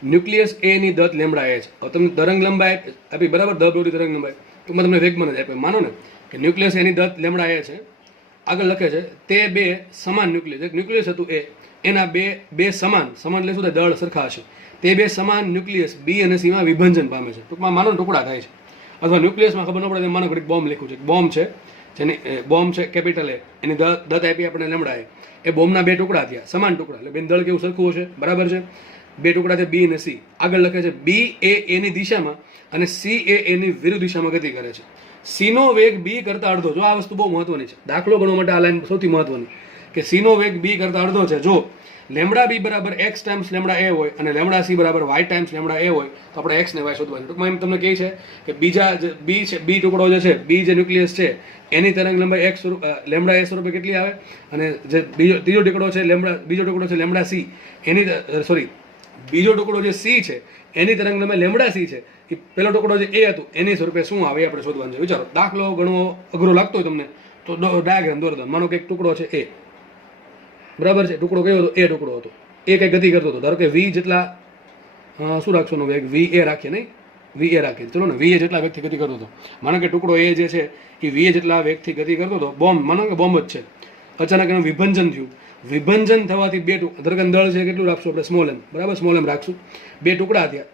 ન્યુક્લિયસ એ ની દત્ત λ એ છે. હવે તમને તરંગ લંબાઈ આપી, બરાબર, દ પ્રવૃત્તિ તરંગ લંબાઈ ટૂંકમાં તમને વેગમાન જ આપે. માનો ને કે ન્યુક્લિયસ એની દત્ત λ એ છે. આગળ લખે છે તે બે સમાન ન્યુક્લિયસ, એક ન્યુક્લિયસ હતું એ, એના બે સમાન એટલે શું થાય, દળ સરખા હશે. તે બે સમાન ન્યુક્લિયસ બી અને સીમાં વિભંજન પામે છે. ટૂંકમાં માનો ટુકડા થાય છે. અથવા ન્યુક્લિયસમાં ખબર ન પડે માનો ઘડીક બોમ્બ લખ્યું છે, બોમ્બ છે, જેની બોમ્બ છે કેપિટલ એ, એની દત્ત આપી આપણે λ એ બોમ્બના બે ટુકડા થયા, સમાન ટુકડા, એટલે બેન દળ કેવું સરખું હશે, બરાબર છે. બે ટુકડા છે બી અને સી. આગળ લખે છે બી એ એની દિશામાં અને સી એ એની વિરુદ્ધ દિશામાં ગતિ કરે છે. સીનો વેગ બી કરતા અડધો. જો આ વસ્તુ બહુ મહત્વની છે, દાખલો ગણવા માટે આ લાઈન સૌથી મહત્વની, કે સીનો વેગ બી કરતા અડધો છે. જો λb બરાબર x ટાઈમ્સ λ એ હોય અને λc બરાબર y ટાઈમ્સ λ એ હોય તો આપણે x ને y શોધવાનું. ટૂંકમાં એમ તમને કહે છે કે બીજા બી છે, બી ટુકડો જે છે, બી જે ન્યુક્લિયસ છે એની તરંગ લંબાઈ x λ એ સ્વરૂપે કેટલી આવે, અને જે ત્રીજો ટુકડો છે બીજો ટુકડો છે λc એની સોરી બીજો ટુકડો જે સી છે એની તરંગ લંબાઈ λc છે, એ પેલો ટુકડો જે એ હતું એની સ્વરૂપે શું આવે એ આપણે શોધવાનું છે. વિચારો, દાખલો ગણવો અઘરો લાગતો હોય તમને તો ડાયાગ્રામ દોરી દો. માનો કે એક ટુકડો છે એ, બરાબર છે, ટુકડો કયો હતો, એ ટુકડો હતો, એ કઈ ગતિ કરતો હતો. ધારો કે વી જેટલા શું રાખશો નો વેગ, વી એ રાખીએ, નહીં વી એ રાખીએ, ચલો ને, વી એ જેટલા વેગથી ગતિ કરતો હતો. માનો કે ટુકડો એ જે છે એ વી એ જેટલા વેગથી ગતિ કરતો હતો. બોમ્બ, માનો કે બોમ્બ જ છે, અચાનક એનું વિભંજન થયું. વિભંજન થવાથી બે ધારો કે દળ છે કેટલું રાખશું આપણે, સ્મોલ એમ, બરાબર, સ્મોલ એમ રાખશું. બે ટુકડા થયા,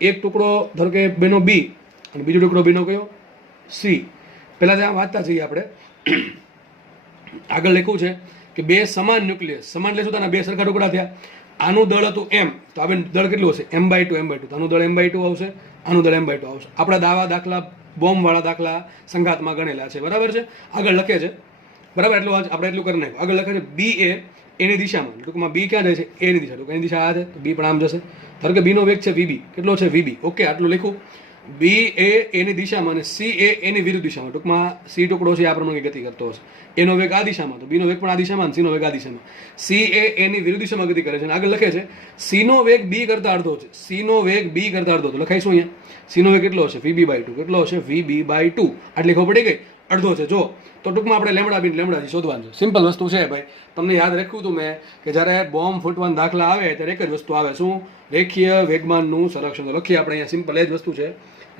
એક ટુકડો ધારો કે બેનો બી અને બીજો ટુકડો બીનો કયો, સી. પહેલાં ત્યાં વાંચતા જઈએ આપણે. આગળ લખ્યું છે કે બે સમાન ન્યુક્લિયસ, સમાન એટલે શું થાય, બે સરખા ટુકડા થયા. આનું દળ હતું એમ, તો આ દળ કેટલું હશે, m/2 તો આનું દળ m/2 આવશે, આનું દળ m/2 આવશે. આપણા દાખલા બોમ્બવાળા દાખલા સંઘાતમાં ગણેલા છે, બરાબર છે. આગળ લખે છે, બરાબર, એટલું આપણે એટલું કરી નાખ્યું. આગળ લખે છે બી એ એની દિશામાં, ટૂંકમાં બી ક્યાં જાય છે, એની દિશા, તો એની દિશા આ છે, તો બી પણ આમ જશે. ધારો કે બીનો વેગ છે વીબી, કેટલો છે વીબી. ઓકે, આટલું લખ્યું. બી એ એની દિશામાં અને સી એ એની વિરુદ્ધ દિશામાં, ટૂંકમાં સી ટુકડો છે આ પ્રમાણે ગતિ કરતો હશે. એનો વેગ આ દિશામાં, તો બીનો વેગ પણ આ દિશામાં, સીનો વેગ આ દિશામાં. સી એ એની વિરુદ્ધ દિશામાં ગતિ કરે છે. અને આગળ લખે છે સીનો વેગ બી કરતા અડધો છે, સીનો વેગ બી કરતા અડધો. તો લખાઈશું અહીંયા સીનો વેગ કેટલો હશે, વીબી/2. કેટલો હશે, વીબી/2. આટલી ખબર પડી ગઈ. અડધો છે. જો તો ટૂંકમાં આપણે લેમડા બી લેમડા શોધવાનું છે. સિમ્પલ વસ્તુ છે ભાઈ. તમને યાદ રાખ્યું હતું મેં કે જ્યારે બોમ્બ ફૂટવાના દાખલા આવે ત્યારે એક જ વસ્તુ આવે, શું? રેખીય વેગમાનનું સંરક્ષણ. તો લખીએ આપણે અહીંયા સિમ્પલ એ જ વસ્તુ છે,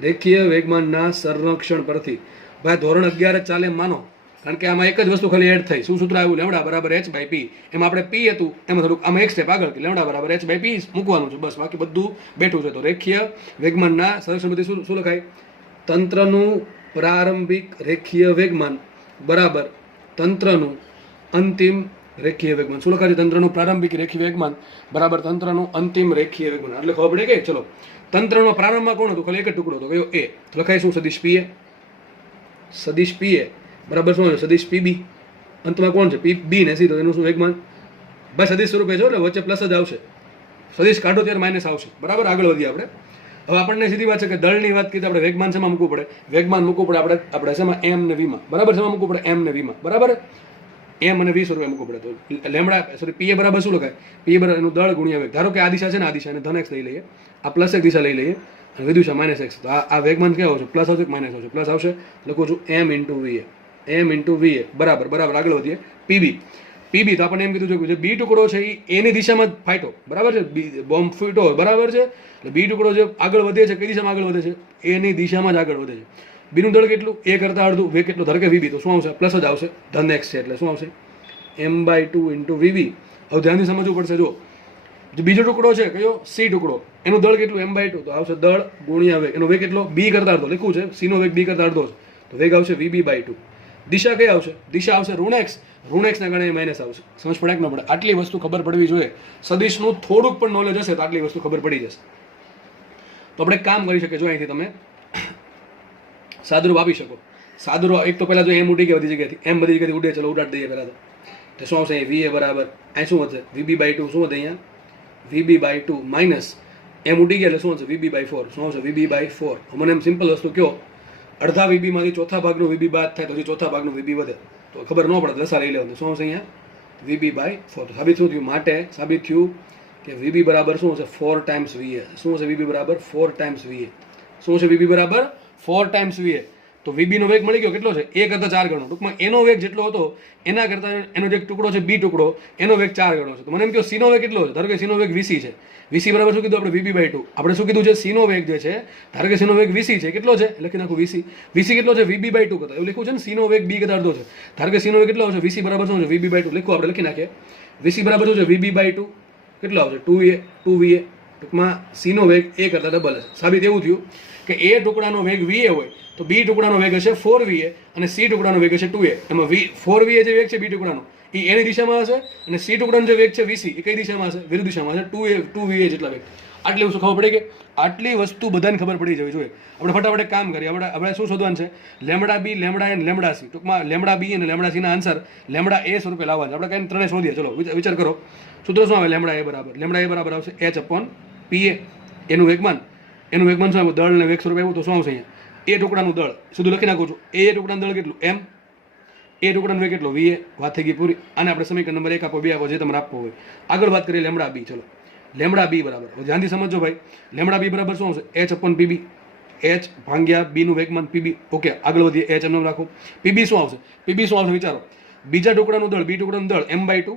રેખીય વેગમાનના સંરક્ષણ પરથી. ભાઈ ધોરણ 11 જ ચાલે એમ માનો, કારણ કે આમાં એક જ વસ્તુ ખાલી એડ થઈ. શું સૂત્ર આવ્યું? લેમડા બરાબર h બાય પી. એમાં આપણે પી હતું, એમાં થોડુંક આમાં એક સ્ટેપ આગળ કે લેમડા બરાબર h બાય પી મૂકવાનું છે, બસ. બાકી બધું બેઠું છે. તો રેખીય વેગમાનના સંરક્ષણ પરથી શું લખાય? તંત્રનું પ્રારંભિક રેખીય વેગમાન બરાબર તંત્રનું અંતિમ રેખીય વેગમાન. શું લખાય છે? તંત્રનું પ્રારંભિક રેખીય વેગમાન બરાબર તંત્રનું અંતિમ રેખીય વેગમાન. એટલે ખબર પડે કે ચલો તંત્રનો પ્રારંભમાં કોણ હતું? ખાલી એક જ ટુકડો હતો, કયો? એ. તો લખાય શું? સદિશ પી એ. સદિશ પી એ બરાબર શું? સદિશ પીબી. અંતમાં કોણ છે? પી બી ને સી. તો એનું શું વેગમાન? ભાઈ સદિશ સ્વરૂપે છો એટલે વચ્ચે પ્લસ જ આવશે. સદિશ કાઢો ત્યારે માઇનસ આવશે. બરાબર, આગળ વધીએ આપણે. હવે આપણને સીધી વાત છે કે દળની વાત કરી આપણે વેગમાન શેમાં મૂકવું પડે? વેગમાન મૂકવું પડે આપણે શેમાં? એમ ને વીમાં. બરાબર, શેમાં મૂકવું પડે? એમ ને વીમાં. બરાબર, એમ અને વી સ્વરૂપે મૂકવું પડે. તો લેમડા સોરી પી એ બરાબર શું લખાય? પી એ બરાબર એનું દળ ગુણ્યા વેગ. ધારો કે આ દિશા છે ને, આ દિશા ધન એક્સ લઈ લઈએ, આ પ્લસ એક દિશા લઈ લઈએ અને વિદુષા માઇનસ એક્સ. તો આ વેગમાન કેવો આવશે? પ્લસ આવશે કે માઇનસ આવશે? પ્લસ આવશે. લખું છું એમ ઇન્ટુ વી એ. એમ ઇન્ટુ વી એ બરાબર બરાબર. આગળ વધીએ. પીબી. પીબી તો આપણને એમ કીધું છે કે જે બી ટુકડો છે એ એની દિશામાં જ ફાટ્યો. બરાબર છે, બોમ્બ ફૂટ્યો. બરાબર છે. એટલે બી ટુકડો જે આગળ વધે છે, કઈ દિશામાં આગળ વધે છે? એની દિશામાં જ આગળ વધે છે. બીનું દળ કેટલું? એ કરતાં અડધું. વેગ કેટલો? ધારો કે વીબી. તો શું આવશે? પ્લસ જ આવશે. ધન એક્સ છે એટલે શું આવશે? m/2 into VB. હવે ધ્યાનથી સમજવું પડશે. જો જે બીજો ટુકડો છે કયો? સી ટુકડો. એનું દળ કેટલું? m/2. તો આવશે દળ ગુણ્યા વેગ. એનો વેગ કેટલો? બી કરતાં અડધો. લખ્યું છે સી નો વેગ બી કરતાં અડધો છે, તો વેગ આવશે vb/2. દિશા કઈ આવશે? દિશા આવશે ઋણ એક્સ. ઋણ એક્સના કારણે માઇનસ આવશે. સમજ પડે કે ન પડે? આટલી વસ્તુ ખબર પડવી જોઈએ. સદિશનું થોડુંક પણ નોલેજ હશે તો આટલી વસ્તુ ખબર પડી જશે. તો આપણે કામ કરી શકીએ. જો અહીંથી તમે સાદુરૂપ આપી શકો. સાદુરૂપ એક તો પહેલા જો એમ ઉડી ગયા બધી જગ્યાથી, એમ બધી જગ્યાથી ઉડે. ચલો ઉડાડી દઈએ પહેલા તો શું આવશે? વી એ બરાબર અહીં શું વધશે? vb/2. શું વધે અહીંયા? vb/2 માઇનસ એમ ઉડી ગયા એટલે શું હશે? vb/4. શું આવશે? vb/4. મને એમ સિમ્પલ વસ્તુ કયો, અડધા વીબીમાંથી ચોથા ભાગનું વીબી બાદ થાય તો હજી ચોથા ભાગનું વીબી વધે. તો ખબર ન પડે, દસા લઈ લેવાનું. શું આવશે અહીંયા? vb/4. તો સાબિત શું થયું? માટે સાબિત થયું કે વીબી બરાબર શું હશે? 4 ટાઈમ્સ વીએ. શું હશે? વીબી બરાબર 4 ટાઈમ્સ વીએ. શું છે? વીબી બરાબર 4 ટાઈમ્સ વીએ. તો વીબીનો વેગ મળી ગયો કેટલો છે? એ કરતાં 4 ગણો. ટૂંકમાં એનો વેગ જેટલો હતો એના કરતાં એનો જે ટુકડો છે બી ટુકડો, એનો વેગ 4 ગણો છે. તો મને એમ કહો સીનો વેગ કેટલો છે? ધારો કે સીનો વેગ વીસી છે. વીસી બરાબર શું કીધું આપણે? vb/2. આપણે શું કીધું છે? સીનો વેગ જે છે, ધારો કે સીનો વેગ વીસી છે, કેટલો છે? લખી નાખું વીસી. વીસી કેટલો છે? vb/2 કરતા. એવું લખ્યું છે ને, સીનો વેગ બી કરતાં અડધો છે. ધારો કે સીનો વેગ કેટલો આવશે? વીસી બરાબર શું છે? vb/2. લખું આપણે, લખી નાખીએ. વીસી બરાબર શું છે? vb/2 કેટલો આવશે? 2va. ટૂંકમાં સીનો વેગ એ કરતાં ડબલ હશે. સાબિત એવું થયું કે એ ટુકડાનો વેગ વીએ હોય તો બી ટુકડાનો વેગ હશે 4va અને સી ટુકડાનો વેગ હશે 2a. એમાં 4va જે વેગ છે બી ટુકડાનો એ એની દિશામાં હશે અને સી ટુકડાનો જે વેગ છે વીસી એ કઈ દિશામાં હશે? વિરુદ્ધ દિશામાં હશે. 2va જેટલા વેગ. આટલી વસ્તુ ખબર પડી કે આટલી વસ્તુ બધાને ખબર પડી જવી જોઈએ. આપણે ફટાફટ કામ કરીએ. આપણે શું શોધવાનું છે? લેમડા બી, લેમડા એ, લેમડા સી. ટૂંકમાં લેમડા બી અને લેમડા સીના આન્સર લેમડા એ સ્વરૂપે લાવવા છે. આપણે કઈ ત્રણે શોધીએ. ચલો વિચાર કરો. સૂત્ર શું આવે? લેમડા એ બરાબર આવશે h/pa. એનું વેગમાન શું આવ્યું? દળ ને વેગ સ્વરૂપે આવ્યું. તો શું આવશે અહીંયા? એ ટુકડાનું દળ. સીધું લખી નાખું છું. એ ટુકડાનું દળ કેટલું? એમ. એ ટુકડાનું વેગ કેટલો? વીએ. વાત થઈ ગઈ પૂરી. આને આપણે સમીકરણ નંબર 1 આપો, 2 આપો, જે તમારે આપવો હોય. આગળ વાત કરીએ લેમડા બી. ચલો લેમડા બી બરાબર, ધ્યાનથી સમજો ભાઈ. લેમડા બી બરાબર શું આવશે? h/pb. h ભાગ્યા બી નું વેગમાન પીબી. ઓકે, આગળ વધીએ. h એમ રાખો. પીબી શું આવશે? પીબી શું આવશે વિચારો? બીજા ટુકડાનું દળ, બી ટુકડાનું દળ m/2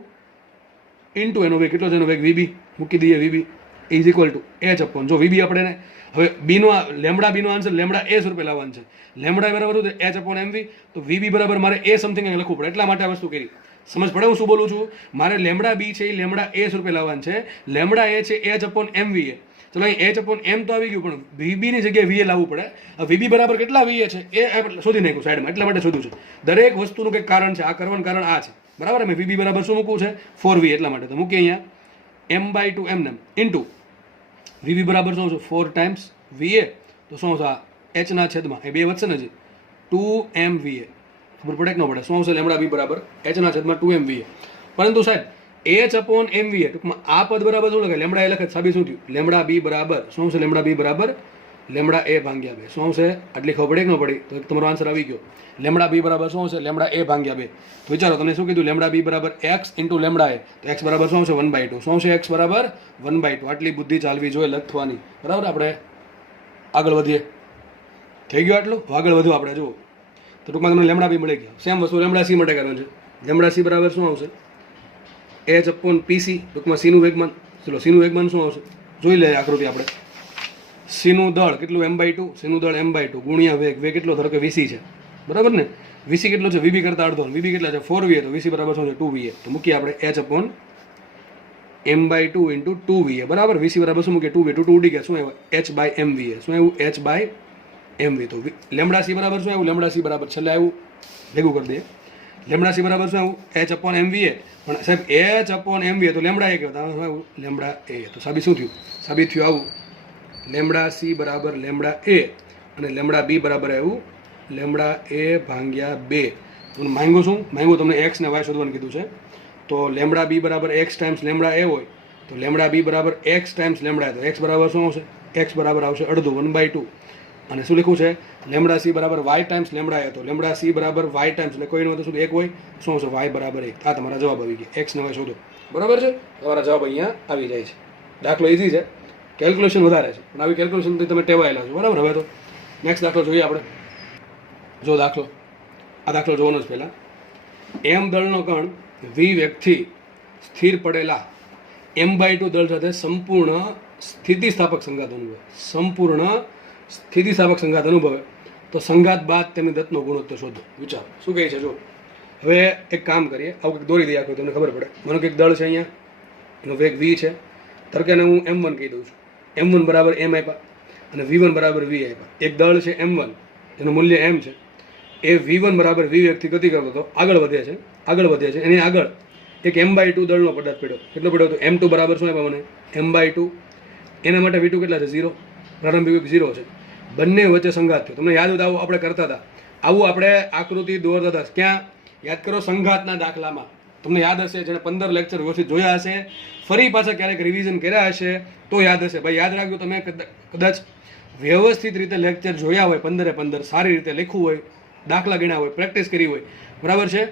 ઇન્ટુ એનો વેગ કેટલો છે? એનો વેગ વીબી. મૂકી દઈએ. VB is equal two h/. જો વીબી આપણે હવે બીનો લેમડા બીનો આન્સર લેમડા એ સ્વરૂપે લાવવાનું છે. લેમડા બરાબર શું? h/mv. તો વીબી બરાબર મારે એ સમથિંગ લખવું પડે. એટલા માટે આ વસ્તુ કરી. સમજ પડે હું શું બોલું છું? મારે લેમડા બી છે એ લેમડા એ સ્વરૂપે લાવવાનું છે. લેમડા એ છે h/mva. ચલો અહીં h/m તો આવી ગયું, પણ વીબી ની જગ્યાએ વીએ લાવવું પડે. વીબી બરાબર કેટલા વીએ છે એ શોધી નાખ્યું સાઈડમાં. એટલા માટે શોધ્યું છે. દરેક વસ્તુનું કંઈક કારણ છે. આ કરવાનું કારણ આ છે. બરાબર. મેં વીબી બરાબર શું મૂકવું છે? 4v. એટલા માટે તો મૂકીએ અહીંયા m/2 એમને ઇન્ટુ વીબી બરાબર શું છે? 4 ટાઈમ્સ વીએ. તો શું આવશે? h ના છેદમાં એ બે વધશે ને, 2mva. ખબર પડે કે ન પડે? શું આવશે? લેમડા બી બરાબર h ના છેદમાં 2mva. પરંતુ સાહેબ h/mva ટૂંકમાં આ પદ બરાબર શું લખે? લેમડા એ લખે. સાબિત શું થયું? લેમડા બી બરાબર શું આવશે? લેમડા બી બરાબર લેમડા એ ભાગ્યા 2. શું આવશે? આટલી ખબર પડે કે ન પડી? તો તમારો આન્સર આવી ગયો. લેમડા બી બરાબર શું આવશે? લેમડા એ ભાગ્યા 2. તો વિચારો તમે શું કીધું? લેમડા બી બરાબર x ઇન્ટુ લેમડા એ. તો x બરાબર શું આવશે? 1/2. શું આવશે? x બરાબર 1/2. આટલી બુદ્ધિ ચાલવી જોઈએ લખવાની. બરાબર. આપણે આગળ વધીએ. થઈ ગયું આટલું? આગળ વધુ આપણે જુઓ. તો ટૂંકમાં તમને લેમડા બી મળી ગયા. સેમ વસ્તુ લેમડા સી માટે કરવાનું છે. લેમડા સી બરાબર શું આવશે? એચ અપોન પીસી, ટૂંકમાં સીનું વેગમાન. ચલો સીનું વેગમાન શું આવશે જોઈ લે આકૃતિ આપણે. સીનું દળ કેટલું m/2, સીનું દળ m/2 ગુણ્યા વેગ. વેગ કેટલો? ધારો કે વીસી છે, બરાબર ને? વીસી કેટલો છે? વીબી કરતા અડધો. વીબી કેટલા છે? 4va. તો વીસી બરાબર શું છે? 2va. તો મૂકીએ આપણે h upon m/2 into 2va, બરાબર. વીસી બરાબર શું મૂકીએ? 2va. 2 ઉડી ગયા. શું આવ્યું? h/mva. શું આવ્યું? h/mv. તો લેમડા સી બરાબર શું આવ્યું? લેમડા સી બરાબર છેલ્લે આવ્યું, ભેગું કરી દઈએ. લેમડા સી બરાબર શું આવ્યું? h upon mva. પણ સાહેબ h અપોન mva તો લેમડા એ કહેવાય. શું આવ્યું? લેમડા એ. તો સાબિત શું થયું? સાબિત થયું આવું, લેમડા સી બરાબર લેમડા એ અને લેમડા બી બરાબર આવ્યું લેમડા એ ભાગ્યા 2. તમને માંગ્યું શું? માંગ્યું તમને એક્સ ને વાય શોધવાનું કીધું છે. તો લેમડા બી બરાબર એક્સ ટાઈમ્સ લેમડા એ હોય તો લેમડા બી બરાબર એક્સ ટાઈમ્સ લેમડા એ. તો એક્સ બરાબર શું આવશે? એક્સ બરાબર આવશે અડધું 1/2. અને શું લખ્યું છે? લેમડા સી બરાબર વાય ટાઈમ્સ લેમડા એ. તો લેમડા સી બરાબર વાય ટાઈમ્સ, એટલે કોઈનું હતું એક હોય. શું આવશે? વાય બરાબર 1. આ તમારા જવાબ આવી ગયા. એક્સ ને વાય શોધો, બરાબર છે? તમારા જવાબ અહીંયા આવી જાય છે. દાખલો ઇઝી છે, કેલ્ક્યુલેશન વધારે છે, પણ આવી કેલ્ક્યુલેશનથી તમે ટેવાયેલા છો, બરાબર. હવે તો નેક્સ્ટ દાખલો જોઈએ આપણે. જો દાખલો, આ દાખલો જોવાનો જ પહેલાં. એમ દળનો કણ વી વેગથી સ્થિર પડેલા m/2 દળ સાથે સંપૂર્ણ સ્થિતિસ્થાપક સંઘાત અનુભવે. સંપૂર્ણ સ્થિતિસ્થાપક સંઘાત અનુભવે તો સંઘાત બાદ તેમની દત્તનો ગુણોત્તર શોધો. વિચારો શું કહે છે. જો હવે એક કામ કરીએ, આવું કંઈક દોરી દઈએ આખું, તમને ખબર પડે. માનો કે એક દળ છે, અહીંયા એનો વેગ v છે. ધારો કે હું m1 કહી દઉં છું. m1 બરાબર m આપ્યા અને v1 બરાબર v આપ્યા. એક દળ છે m1, એનું મૂલ્ય m છે. એ v1 બરાબર v વેગથી ગતિ કરતો હતો, આગળ વધે છે. એની આગળ એક m/2 દળનો પદાર્થ પડ્યો. કેટલો પડ્યો? તો m2 બરાબર શું આપ્યા મને? m/2. એના માટે v2 કેટલા છે? 0. પ્રારંભિક વેગ 0 છે. બંને વચ્ચે સંઘાત થયો. તમને યાદ હોય આવું આપણે કરતા હતા, આવું આપણે આકૃતિ દોરતા હતા. ક્યાં? યાદ કરો, સંઘાતના દાખલામાં. તમને યાદ હશે, જેણે 15 લેક્ચર વ્યવસ્થિત જોયા હશે, ફરી પાછા ક્યારેક રિવિઝન કર્યા હશે તો યાદ હશે. ભાઈ યાદ રાખજો, તમે કદાચ વ્યવસ્થિત રીતે લેક્ચર જોયા હોય, 15 સારી રીતે લખ્યું હોય, દાખલા ગણ્યા હોય, પ્રેક્ટિસ કરી હોય, બરાબર છે,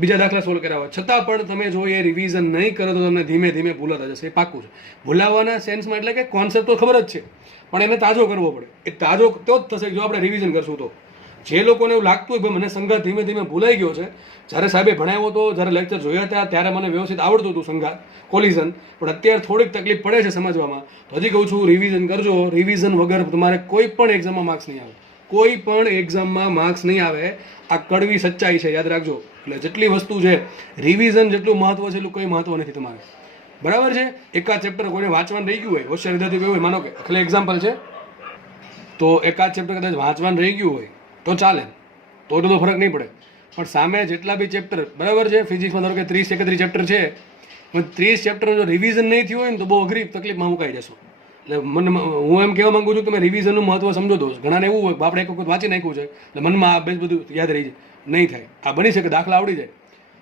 બીજા દાખલા સોલ્વ કર્યા હોય, છતાં પણ તમે જો એ રિવિઝન નહીં કરો તો તમને ધીમે ધીમે ભૂલાતા જશે. એ પાક્કું છે. ભૂલાવાના સેન્સમાં એટલે કે કોન્સેપ્ટ તો ખબર જ છે, પણ એને તાજો કરવો પડે. એ તાજો તો જ થશે જો આપણે રિવિઝન કરશું તો. જે લોકોને એવું લાગતું હોય કે મને સંઘાત ધીમે ધીમે ભૂલાઈ ગયો છે, જ્યારે સાહેબે ભણાવ્યો હતો, જ્યારે લેક્ચર જોયા હતા ત્યારે મને વ્યવસ્થિત આવડતું હતું સંઘાત, કોલિઝન, પણ અત્યારે થોડીક તકલીફ પડે છે સમજવામાં. તો હજી કહું છું, રિવિઝન કરજો. રિવિઝન વગર તમારે કોઈ પણ એક્ઝામમાં માર્ક્સ નહીં આવે. કોઈ પણ એક્ઝામમાં માર્ક્સ નહીં આવે. આ કડવી સચ્ચાઈ છે, યાદ રાખજો. એટલે જેટલી વસ્તુ છે, રિવિઝન જેટલું મહત્વ છે એટલું કોઈ મહત્વ નથી તમારે, બરાબર છે. એકાદ ચેપ્ટર કોઈને વાંચવાનું રહી ગયું હોય, હોશિયાર વિદ્યાર્થી ગયું હોય, માનો કે એટલે એક્ઝામ્પલ છે, તો એકાદ ચેપ્ટર કદાચ વાંચવાનું રહી ગયું હોય તો ચાલે, તો એટલો ફરક નહીં પડે. પણ સામે જેટલા બી ચેપ્ટર, બરાબર છે, ફિઝિક્સમાં ધારો કે 30-31 ચેપ્ટર છે, પણ 30 ચેપ્ટર જો રિવિઝન નહીં થયું હોય ને તો બહુ અઘરી તકલીફમાં મુકાઈ જશો. એટલે હું એમ કહેવા માંગુ છું કે તમે રિવિઝનનું મહત્વ સમજો. દો ઘણાને એવું હોય આપણે એક વખત વાંચી નાખ્યું છે એટલે મનમાં આ બેસ બધું યાદ રહી જાય. નહીં થાય. આ બની શકે, દાખલા આવડી જાય,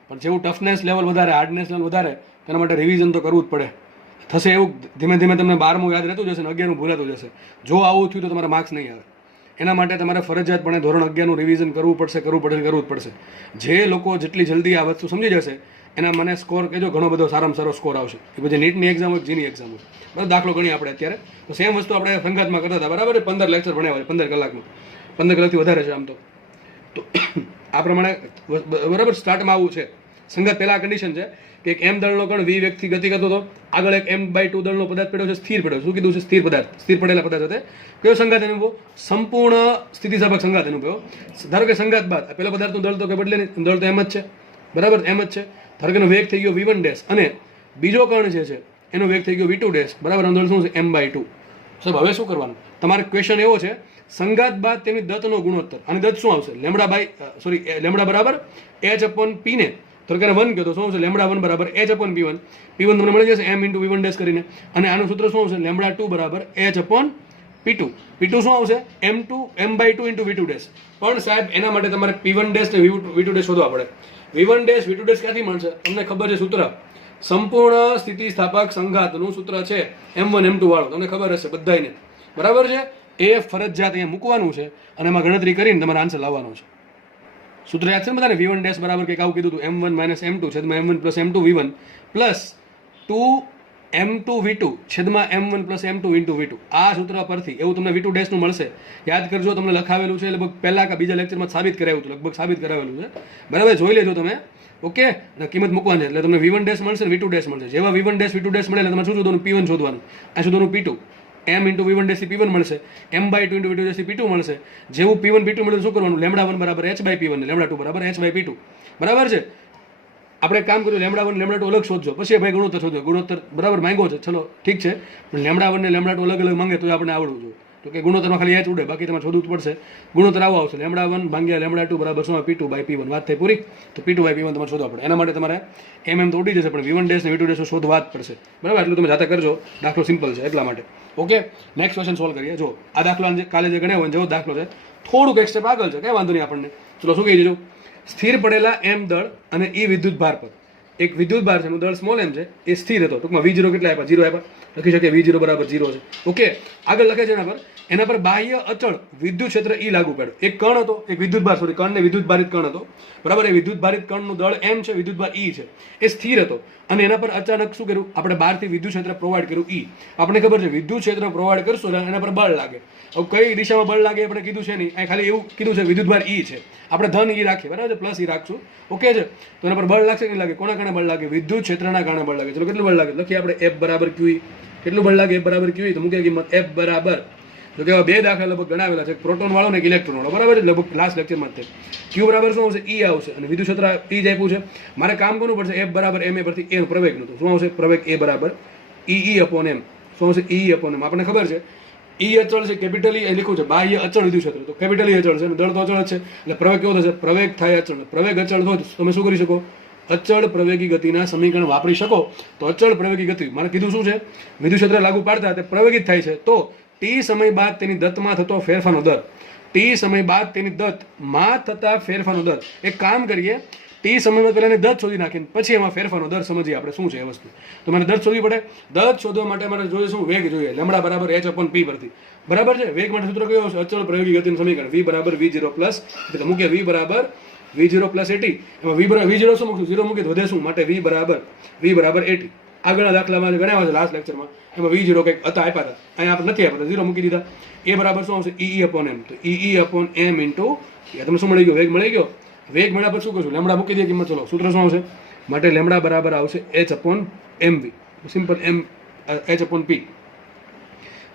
પણ જેવું ટફનેસ લેવલ વધારે, હાર્ડનેસ લેવલ વધારે, તેના માટે રિવિઝન તો કરવું જ પડે. થશે એવું ધીમે ધીમે તમને 12મું યાદ રહેતું જશે ને 11મું ભૂલાતું જશે. જો આવું થયું તો તમારા માર્ક્સ નહીં આવે. એના માટે તમારે ફરજિયાતપણે ધોરણ 11નું રિવિઝન કરવું જ પડશે. જે લોકો જેટલી જલ્દી આ વસ્તુ સમજી જશે એના મને સ્કોર કહેજો, ઘણો બધો સારામાં સારો સ્કોર આવશે. એ પછી નીટની એક્ઝામ હોય, જીની એક્ઝામ હોય, બરાબર. દાખલો ગણીએ આપણે અત્યારે તો સેમ વસ્તુ આપણે સંઘાતમાં કરતા હતા, બરાબર. 15 લેક્ચર ભણ્યા હોય 15 કલાકમાં, 15 કલાકથી વધારે છે આમ તો. આ પ્રમાણે બરાબર સ્ટાર્ટમાં આવું છે. સંઘાત પહેલા કન્ડિશન છે કે એક m દળનો કણ v વેગથી ગતિ કરતો હતો, આગળ એક m/2 દળનો પદાર્થ પડ્યો છે, સ્થિર પડ્યો. શું કીધું છે? સ્થિર પદાર્થ. સ્થિર પડેલા પદાર્થ સાથે કયો સંઘાત અનુભવ્યો? સંપૂર્ણ સ્થિતિસ્થાપક સંઘાત અનુભવ્યો. ધારો કે સંઘાત બાદ પેલા પદાર્થનું દળ તો કે બદલે નહીં, દળ તો એમ જ છે, બરાબર, એમ જ છે. ધારો કે એનો વેગ થઈ ગયો v1 અને બીજો કણ જે છે એનો વેગ થઈ ગયો v2 બરાબર. દળ શું છે? m/2. સાહેબ હવે શું કરવાનું? તમારે ક્વેશ્ચન એવો છે, સંઘાત બાદ તેની દત્તનો ગુણોત્તર. અને દત્ત શું આવશે? લેમડા બરાબર h અપોન p ને તો કે 1 કહો તો શું આવશે? લેમડા 1 બરાબર h અપોન p1. p1 તમને મળી જશે m ઇન્ટુ v1 કરીને. અને આનું સૂત્ર શું આવશે? લેમડા 2 બરાબર h અપોન p2. p2 શું આવશે? m/2 into v2. પણ સાહેબ એના માટે તમારે p1 ને v2 શોધવા પડે. v1 v2 ક્યાંથી મળશે? તમને ખબર છે સૂત્ર, સંપૂર્ણ સ્થિતિસ્થાપક સંઘાતનું સૂત્ર છે m1 m2 વાળું, તમને ખબર હશે બધાને, બરાબર છે. એ ફરજિયાત અહીંયા મૂકવાનું છે અને એમાં ગણતરી કરીને તમારે આન્સર લાવવાનો છે. સૂત્ર યાદ છે ને બધાને? v1 બરાબર કંઈક આવું કીધું હતું, m1 - m2 છેદમાં m1 + m2 v1 plus 2 m2v2 છેદમાં m1 plus m2 into v2 આ સૂત્ર પરથી એવું તમને v2 ડેશનું મળશે. યાદ કરજો, તમને લખાવેલું છે લગભગ પહેલા કે બીજા લેક્ચરમાં સાબિત કરાવ્યું હતું, લગભગ સાબિત કરાવેલું છે. બરાબર, જોઈ લેજો તમે. ઓકે, અને કિંમત મૂકવાની છે એટલે તમને v1 ડેશ મળશે, v2 ડેશ મળશે. જેવા v1 ડેશ v2 ડેશ મળે એટલે તમારે શું શોધવાનું? p1 શોધવાનું. આ શોધવાનું p2. m into v1 ડેશથી p1 મળશે, m/2 ઇન્ટુ v2 ડેશથી p2 મળશે. જેવું p1 p2 મળે શું કરવાનું? λ1 બરાબર h બાય p1 ને λ2 બરાબર h બાય p2. બરાબર છે. આપણે કામ કર્યું, λ1 λ2 અલગ શોધજો, પછી ભાઈ ગુણોત્તર શોધો. ગુણોત્તર બરાબર માંગ્યો છે, ચલો ઠીક છે, પણ λ1 ને λ2 અલગ અલગ માંગે તો આપણે આવડવું જોઈએ. તો કે ગુણોત્તરમાં ખાલી h ઉડે, બાકી તમારે શોધવું જ પડશે. ગુણોત્તર આવો આવશે, λ1 ભાગ્યા λ2 બરાબર શું? p2 by p1. વાત થઈ પૂરી. તો p2 બાય p1 તમારે શોધવા પડે. એના માટે તમારે mm તો ઉડી જશે, પણ v1 ડેશ ને v2 ડેશ શોધવા જ પડશે. બરાબર, એટલું તમે જાતે કરજો. દાખલો સિમ્પલ છે એટલા માટે. ઓકે, નેક્સ્ટ ક્વેશ્ચન સોલ્વ કરીએ. જો આ દાખલો કાલે જે ગણ્યો હોય જેવો દાખલો છે, થોડુંક એક સ્ટેપ આગળ છે, કઈ વાંધો નહીં આપણને. ચલો શું કહી દેજો? સ્થિર પડેલા m દળ અને e વિદ્યુત ભાર પર એક વિદ્યુત ભાર છે, એનું દળ સ્મોલ m છે, એ સ્થિર હતો. ટૂંકમાં v0 કેટલા આપ્યા? 0 આપ્યા. લખી શકીએ v0 બરાબર 0 છે. ઓકે, આગળ લખે છે એના પર બાહ્ય અચળ વિદ્યુત ક્ષેત્ર E લાગુ પડ્યો. એક કણ હતો, એક વિદ્યુત ભાર, સોરી કણ ને વિદ્યુત ભારિત કણ હતો. બરાબર, એ વિદ્યુત ભારિત કણનું દળ m છે, વિદ્યુત ભાર E છે, એ સ્થિર હતો. અને એના પર અચાનક શું કર્યું? આપણે બહારથી વિદ્યુત ક્ષેત્ર પ્રોવાઈડ કર્યું E. આપણે ખબર છે વિદ્યુત ક્ષેત્ર પ્રોવાઈડ કરશો એટલે એના પર બળ લાગે. હવે કઈ દિશામાં બળ લાગે આપણે કીધું છે નહીં, અહીં ખાલી એવું કીધું છે વિદ્યુત ભાર E છે. આપણે ધન E રાખીએ, બરાબર છે, પ્લસ E રાખશું. ઓકે છે, તો એના પર બળ લાગશે કે લાગે? કોના કારણે બળ લાગે? વિદ્યુત ક્ષેત્રના કારણે બળ લાગે. ચલો કેટલું બળ લાગે? લખીએ આપણે F બરાબર QE. કેટલું બળ લાગે? F બરાબર QE. તો મૂકીએ કિંમત F બરાબર, જો કે બે દાખલા લગભગ ગણાવેલા છે, પ્રોટોન વાળો ને ઇલેક્ટ્રોન વાળો. બરાબર, લગભગ લાસ્ટ લેક્ચરમાં જ Q બરાબર શું આવશે? E આવશે. અને વિદ્યુત ક્ષેત્ર E જ આપ્યું છે. મારે કામ કરવું પડશે F બરાબર ma પરથી એ પ્રવેગનું. તો શું આવશે? પ્રવેગ A બરાબર E અપોન m. શું આવશે? E upon m. આપણને ખબર છે E અચળ છે, કેપિટલ E લખ્યું છે, બાહ્ય અચળ વિદ્યુત ક્ષેત્ર, તો કેપિટલ E અચળ છે, અને દળ તો અચળ છે, એટલે પ્રવેગ કેવો થશે? પ્રવેગ થાય અચળ. પ્રવેગ અચળ હોય તો તમે શું કરી શકો? અચળ પ્રવેગી ગતિના સમીકરણ વાપરી શકો. તો અચળ પ્રવેગી ગતિ મારે કીધું શું છે? વિદ્યુત ક્ષેત્ર લાગુ પાડતા તે પ્રવેગિત થાય છે, તો t સમય બાદ તેની દત્તમાં થતો ફેરફારનો દર, t સમય બાદ તેની દત્તમાં થતા ફેરફારનો દર. એક કામ કરીએ, t સમયમાં પહેલા દત્ત શોધી નાખીને પછી એમાં ફેરફારનો દર સમજીએ આપણે શું છે એ વસ્તુ. તો મારે દત્ત શોધવી પડે. દત્ત શોધવા માટે મારે જોઈએ શું? વેગ જોઈએ, λ બરાબર h અપોન p પરથી. બરાબર છે. વેગ માટે સૂત્ર કયું આવશે? અચળ પ્રવેગી ગતિનું સમીકરણ v બરાબર v0 પ્લસ, એટલે મૂકીએ v બરાબર v0 પ્લસ at. એમાં v0 શું મૂકશું? 0 મૂકીએ વધે શું? માટે v બરાબર at. આગળના દાખલામાં ગણાવ્યા છે લાસ્ટ લેક્ચરમાં, એમાં v0 કંઈક હતા આપ્યા હતા, અહીંયા આપણે નથી આપ્યા, 0 મૂકી દીધા. એ બરાબર શું આવશે? E upon m. તો E અપોન m ઇન્ટુ તમને શું મળી ગયો? વેગ મળી ગયો. વેગ મળ્યા પર શું કરશું? λ મૂકી દઈએ કિંમત. ચલો સૂત્ર શું આવશે? માટે λ બરાબર આવશે h upon mv. Simple m h upon p.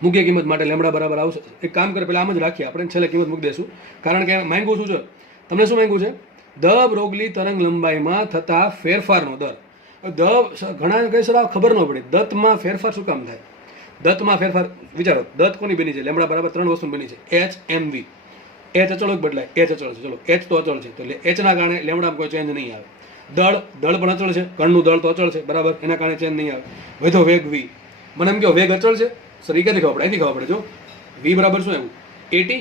મૂકીએ કિંમત. માટે λ બરાબર આવશે. એક કામ કરે, પહેલાં આમ જ રાખીએ આપણે, છેલ્લે કિંમત મૂકી દઈશું, કારણ કે માંગ્યું શું છે તમને? શું માંગ્યું છે? ધ બ્રોગલી તરંગ લંબાઈમાં થતા ફેરફારનો દર. ઘણા કહે છે ખબર ન પડે દત્તમાં ફેરફાર શું કામ થાય? દત્તમાં ફેરફાર વિચારો, દત્ત કોની બની છે? λ બરાબર 3 વસ્તુ બની છે, h mv. h અચળ બદલાય, h અચળ છે, ચલો h તો અચળ છે, તો એટલે h ના કારણે લેમડામાં કોઈ ચેન્જ નહીં આવે. દળ પણ અચળ છે, કણનું દળ તો અચળ છે, બરાબર, એના કારણે ચેન્જ નહીં આવે. વધો વેગ v. મને એમ કહો વેગ અચળ છે સર, એ ક્યાંથી ખબર પડે? અહીંથી ખબર પડે. જો v બરાબર શું આવ્યું? at.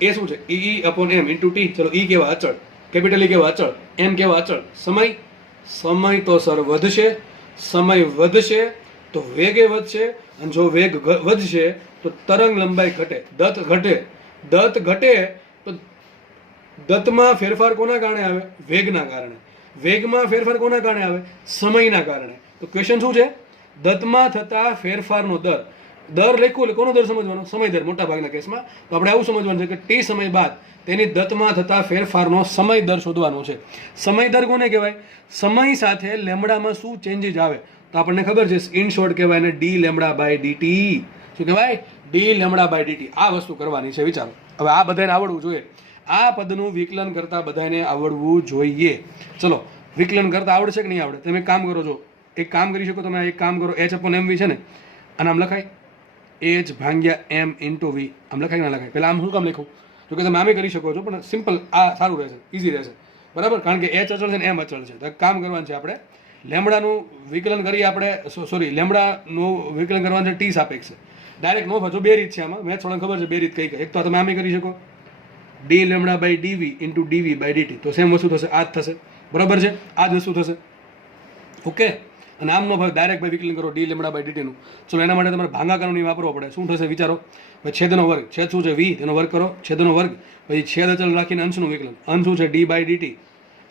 એ શું છે? E upon m into t. ચલો E કેવા? અચળ. કેપિટલ E કેવા? અચળ. m કેવા? અચળ. સમય તો સર વધશે, સમય વધશે તો વેગે વધશે, અને જો વેગ વધશે તો તરંગ લંબાઈ ઘટે. દત્ત ઘટે તો દત્તમાં ફેરફાર કોના કારણે આવે? વેગના કારણે. વેગમાં ફેરફાર કોના કારણે આવે? સમયના કારણે. તો ક્વેશ્ચન શું છે? દત્તમાં થતા ફેરફારનો દર. દર લખ્યું એટલે કોનો દર સમજવાનો? સમય દર મોટા ભાગના કેસમાં. તો આપણે આવું સમજવાનું છે કે t સમય બાદ તેની દત્તમાં થતા ફેરફારનો સમય દર શોધવાનો છે. સમય દર કોને કહેવાય? સમય સાથે લેમડામાં શું ચેન્જીસ આવે તો આપણને ખબર છે, ઇન શોર્ટ કહેવાય ને d λ બાય dt. શું કહેવાય? d λ by dt. આ વસ્તુ કરવાની છે, વિચારો. હવે આ બધાને આવડવું જોઈએ. આ પદનું વિકલન કરતા બધાને આવડવું જોઈએ. ચલો, વિકલન કરતા આવડશે કે નહીં આવડે? તમે એક કામ કરો, છો એક કામ કરી શકો તમે, એક કામ કરો, h અપોન mv છે ને, અને આમ લખાય h ભાગ્યા m ઇન્ટુ v. આમ લખાય ના લખાય? પહેલાં આમ શું કામ લખું? જો કે તમે આમે કરી શકો છો, પણ સિમ્પલ આ સારું રહેશે, ઇઝી રહેશે. બરાબર, કારણ કે h અચળ છે ને m અચળ છે. તો કામ કરવાનું છે આપણે, લેમડાનું વિકલન કરીએ આપણે, સોરી લેમડાનું વિકલન કરવાનું છે t સાપેક્ષે. ડાયરેક્ટ નો થતો, બે રીત છે આમાં, મેં થોડા ખબર છે બે રીત કઈ કઈ. એક તો તમે આમે કરી શકો d λ by dv into dv by dt. તો સેમ વસ્તુ થશે, આ જ થશે. બરાબર છે, આ જ વસ્તુ થશે. ઓકે, અને આમનો ભાઈ ડાયરેક્ટ ભાઈ વિકલન કરો d λ બાય dt નું. ચલો, એના માટે તમારે ભાગાકારનો નિયમ વાપરવો પડે. શું થશે વિચારો? ભાઈ છેદનો વર્ગ, છેદ શું છે? v, તેનો વર્ગ કરો, છેદનો વર્ગ, પછી છેદ અચળ રાખીને અંશનું વિકલન. અંશ શું છે? d બાય dt,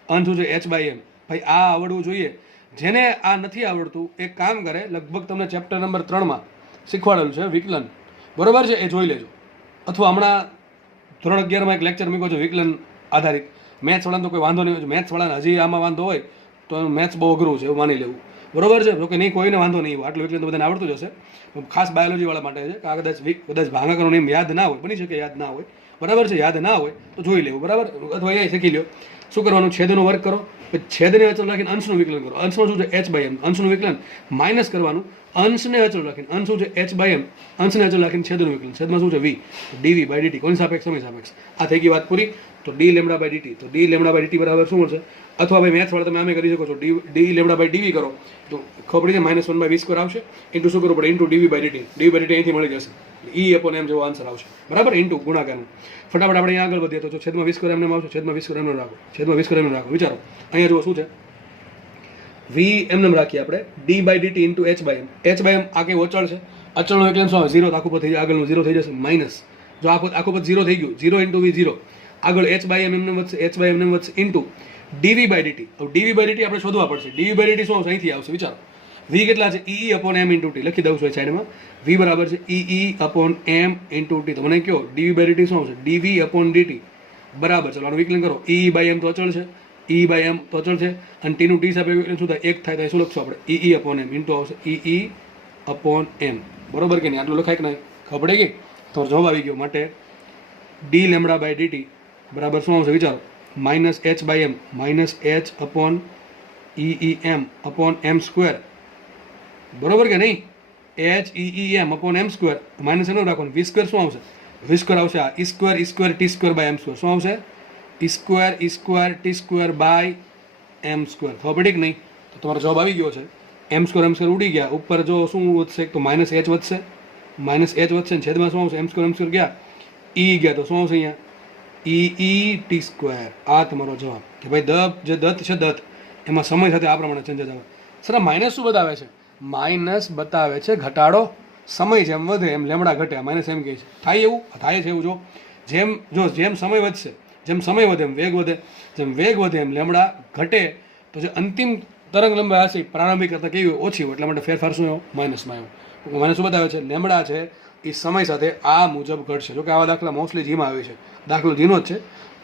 અંશ શું છે? h by m. ભાઈ આ આવડવું જોઈએ. જેને આ નથી આવડતું એ કામ કરે, લગભગ તમને ચેપ્ટર નંબર 3માં શીખવાડેલું છે વિકલન, બરોબર છે, એ જોઈ લેજો. અથવા હમણાં ધોરણ 11માં એક લેક્ચર મૂક્યો છે વિકલન આધારિત. મેથ્સવાળાને તો કોઈ વાંધો નહીં હોય, મેથ્સવાળાને હજી આમાં વાંધો હોય તો મેથ્સ બહુ અઘરું છે એવું માની લેવું, બરોબર છે. જોકે નહીં, કોઈને વાંધો નહીં, આટલું વિકલન તો બધાને આવડતું જ હશે. ખાસ બાયોલોજીવાળા માટે છે કે આ કદાચ ભાગાકારનો નિયમ યાદ ના હોય, બની શકે યાદ ના હોય, બરાબર છે. યાદ ના હોય તો જોઈ લેવું, બરાબર. અથવા એ શીખી લો શું કરવાનું, છેદનો વર્ગ કરો, પછી છેદને અચળ રાખીને અંશનું વિકલન કરો. અંશનું શું છે h/m, અંશનું વિકલન માઇનસ કરવાનું, અંશને અચળ રાખીને, અંશ શું છે h/m, અંશને અચળ રાખીને છેદનું વિકલન, છેદમાં શું છે v, dv/dt, કોની સાપેક્ષ, સમય સાપેક્ષ. આ થઈ ગઈ વાત પૂરી. તો d/dt, તો d/dt બરાબર શું મળશે? અથવા ભાઈ મેથ્સ વાળા તમે આમે કરી શકો છો, d/dv કરો તો ખબર પડી જાય -1/v² આવશે, ઇન્ટુ શું કરવું પડે, ઇન્ટુ dv/dt, dv/dt અહીંથી મળી જશે, e/m જેવો આન્સર આવશે, બરાબર, ઇન્ટુ ગુણાકારનું. ફટાફટ આપણે અહીંયા આગળ વધીએ તો છેદમાં 20² એમને આવશે, છેદમાં 20² એમને રાખો, છેદમાં 20² એમને રાખો. વિચારો અહીંયા જુઓ શું છે, v એમને રાખીએ આપણે, d/dt ઇન્ટુ h/m. h/m આ કઈ અચળ છે, અચળનો એટલે શું આવે, 0 આખું પદ થઈ જાય, આગળનું 0 થઈ જશે, માઇનસ, જો આખું પદ 0 થઈ ગયું, 0 ઇન્ટુ v 0, આગળ h/m એમને વધશે, h/m એમને વધશે, ઇન્ટુ dv/dt. હવે dv/dt આપણે શોધવા પડશે. dv/dt શું આવશે, અહીંથી આવશે. વિચારો v કેટલા છે, e/m ઇન્ટુ t, લખી દઉં છું એ સાઈડમાં. v બરાબર છે e/m ઇન્ટુ t. તો મને કહો dv/dt શું આવશે, dv/dt બરાબર. ચલો આનું વિકલન કરો, e/m તો અચળ છે, e/m તો અચળ છે, અને t નું t સાથે વિકલન શું થાય, 1 થાય, તો શું લખશું આપણે, e/m ઇન્ટુ આવશે e/m, બરોબર કે નહીં? આટલું લખાય કે નહીં, ખબર પડી ગઈ? તો જવાબ આવી ગયો. માટે d/dt બરાબર શું આવશે, વિચારો, -h/m માઇનસ h/em/m², બરોબર કે નહીં? h/em/m², માઇનસ એનો રાખવાનું, v² શું આવશે, v² આવશે આ e² t²/m², શું આવશે, e² t²/m². ખબર પડી કે નહીં? તો તમારો જવાબ આવી ગયો છે. m² ઉડી ગયા, ઉપર જો શું વધશે, તો -h વધશે, -h વધશે, ને છેદમાં શું આવશે, m² ગયા, e ગયા, તો શું આવશે અહીંયા e/t². આ તમારો જવાબ. કે ભાઈ જે દત્ત છે, દત્ત એમાં સમય સાથે આ પ્રમાણે ચેન્જીસ આવે. સર માઇનસ શું બતાવે છે, માઇનસ બતાવે છે ઘટાડો, સમય જેમ વધે એમ લેમડા ઘટે, માઇનસ એમ કહે છે. થાય એવું, થાય છે એવું. જેમ સમય વધશે, જેમ સમય વધે એમ વેગ વધે, જેમ વેગ વધે એમ લેમડા ઘટે, તો જે અંતિમ તરંગ લંબાઈ હશે પ્રારંભિક કરતાં કેવી ઓછી હોય, એટલા માટે ફેરફાર શું આવ્યો, માઇનસમાં આવ્યો. માઇનસ શું બતાવે છે, લેમડા છે એ સમય સાથે આ મુજબ ઘટશે. જોકે આવા દાખલા મોસ્ટલી જીમાં આવે છે, દાખલો જીનો જ છે.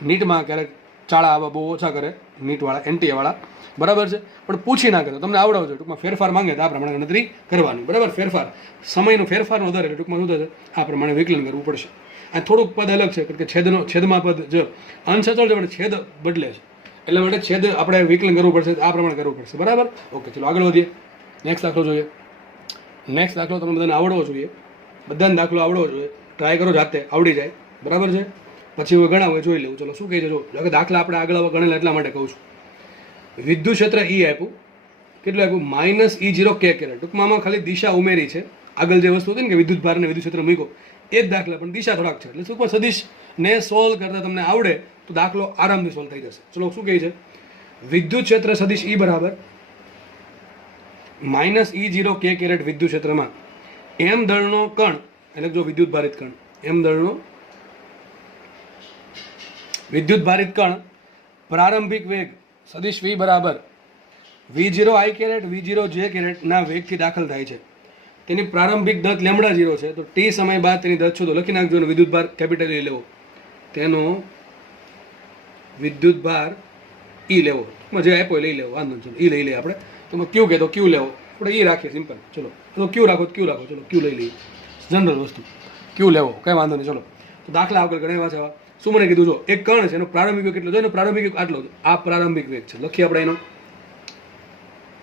નીટમાં ક્યારેક ચાળા આવા બહુ ઓછા કરે, નીટવાળા, એનટીએવાળા, બરાબર છે, પણ પૂછી ના કરે, તમને આવડવું જોઈએ. ટૂંકમાં ફેરફાર માંગે તો આ પ્રમાણે ગણતરી કરવાની, બરાબર. ફેરફાર, સમયનો ફેરફારનો દર, એટલે ટૂંકમાં શું થશે, આ પ્રમાણે વિકલન કરવું પડશે. આ થોડુંક પદ અલગ છે, કારણ કે છેદમાં પદ જો અંશ અચળ છે પણ છેદ બદલે છે, એટલા માટે છેદ આપણે વિકલન કરવું પડશે, આ પ્રમાણે કરવું પડશે, બરાબર. ઓકે, ચલો આગળ વધીએ. નેક્સ્ટ દાખલો જોઈએ. નેક્સ્ટ દાખલો તમને બધાને આવડવો જોઈએ, બધાને દાખલો આવડવો જોઈએ. ટ્રાય કરો, જાતે આવડી જાય, બરાબર છે. પછી હું ગણાવું, જોઈ લેવું. ચલો શું કહે છે, જો દાખલા આપણે આગળ ગણેલા એટલા માટે કહું છું. વિદ્યુત ક્ષેત્ર E આપ્યું, કેટલું આપ્યું, -E0 k². ટૂંકમાં આમાં ખાલી દિશા ઉમેરી છે. આગળ જે વસ્તુ હતી ને કે વિદ્યુત ભાર અને વિદ્યુત ક્ષેત્ર મૂક્યો, એ જ દાખલા, પણ દિશા થોડાક છે. એટલે ટૂંકમાં સદિશને સોલ્વ કરતા તમને આવડે તો દાખલો આરામથી સોલ્વ થઈ જશે. ચલો શું કહે છે, વિદ્યુત ક્ષેત્ર સદિશ E બરાબર -E0 k² વિદ્યુત ક્ષેત્રમાં m દળનો કણ, એટલે જો વિદ્યુત ભારિત કણ, m દળનો વિદ્યુત ભારિત કણ પ્રારંભિક વેગ સદિશ v બરાબર v0 i² v0 j² ના વેગથી દાખલ થાય છે. તેની પ્રારંભિક દત્ત λ0 છે, તો t સમય બાદ તેની દત્ત શોધો. લખી નાખજો, વિદ્યુત ભાર કેપિટલ E લેવો, તેનો વિદ્યુત ભાર E લેવો, જે આપ્યો લઈ લેવો, વાંધો ચલો E લઈ લઈએ આપણે. તો ક્યુ કે તો ક્યુ લેવો, આપણે E રાખીએ સિમ્પલ. ચલો તો ક્યુ રાખો, ક્યુ રાખો, ચલો ક્યુ લઈ લઈએ, જનરલ વસ્તુ, ક્યુ લેવો, કંઈ વાંધો નહીં. ચલો તો દાખલા આગળ ગણાવ્યા છે. શું મને કીધું, જો એક કણ છે, એનો પ્રારંભિક વેગ કેટલો, જો એનો પ્રારંભિક વેગ આટલો, આ પ્રારંભિક વેગ છે. લખીએ આપણે એનો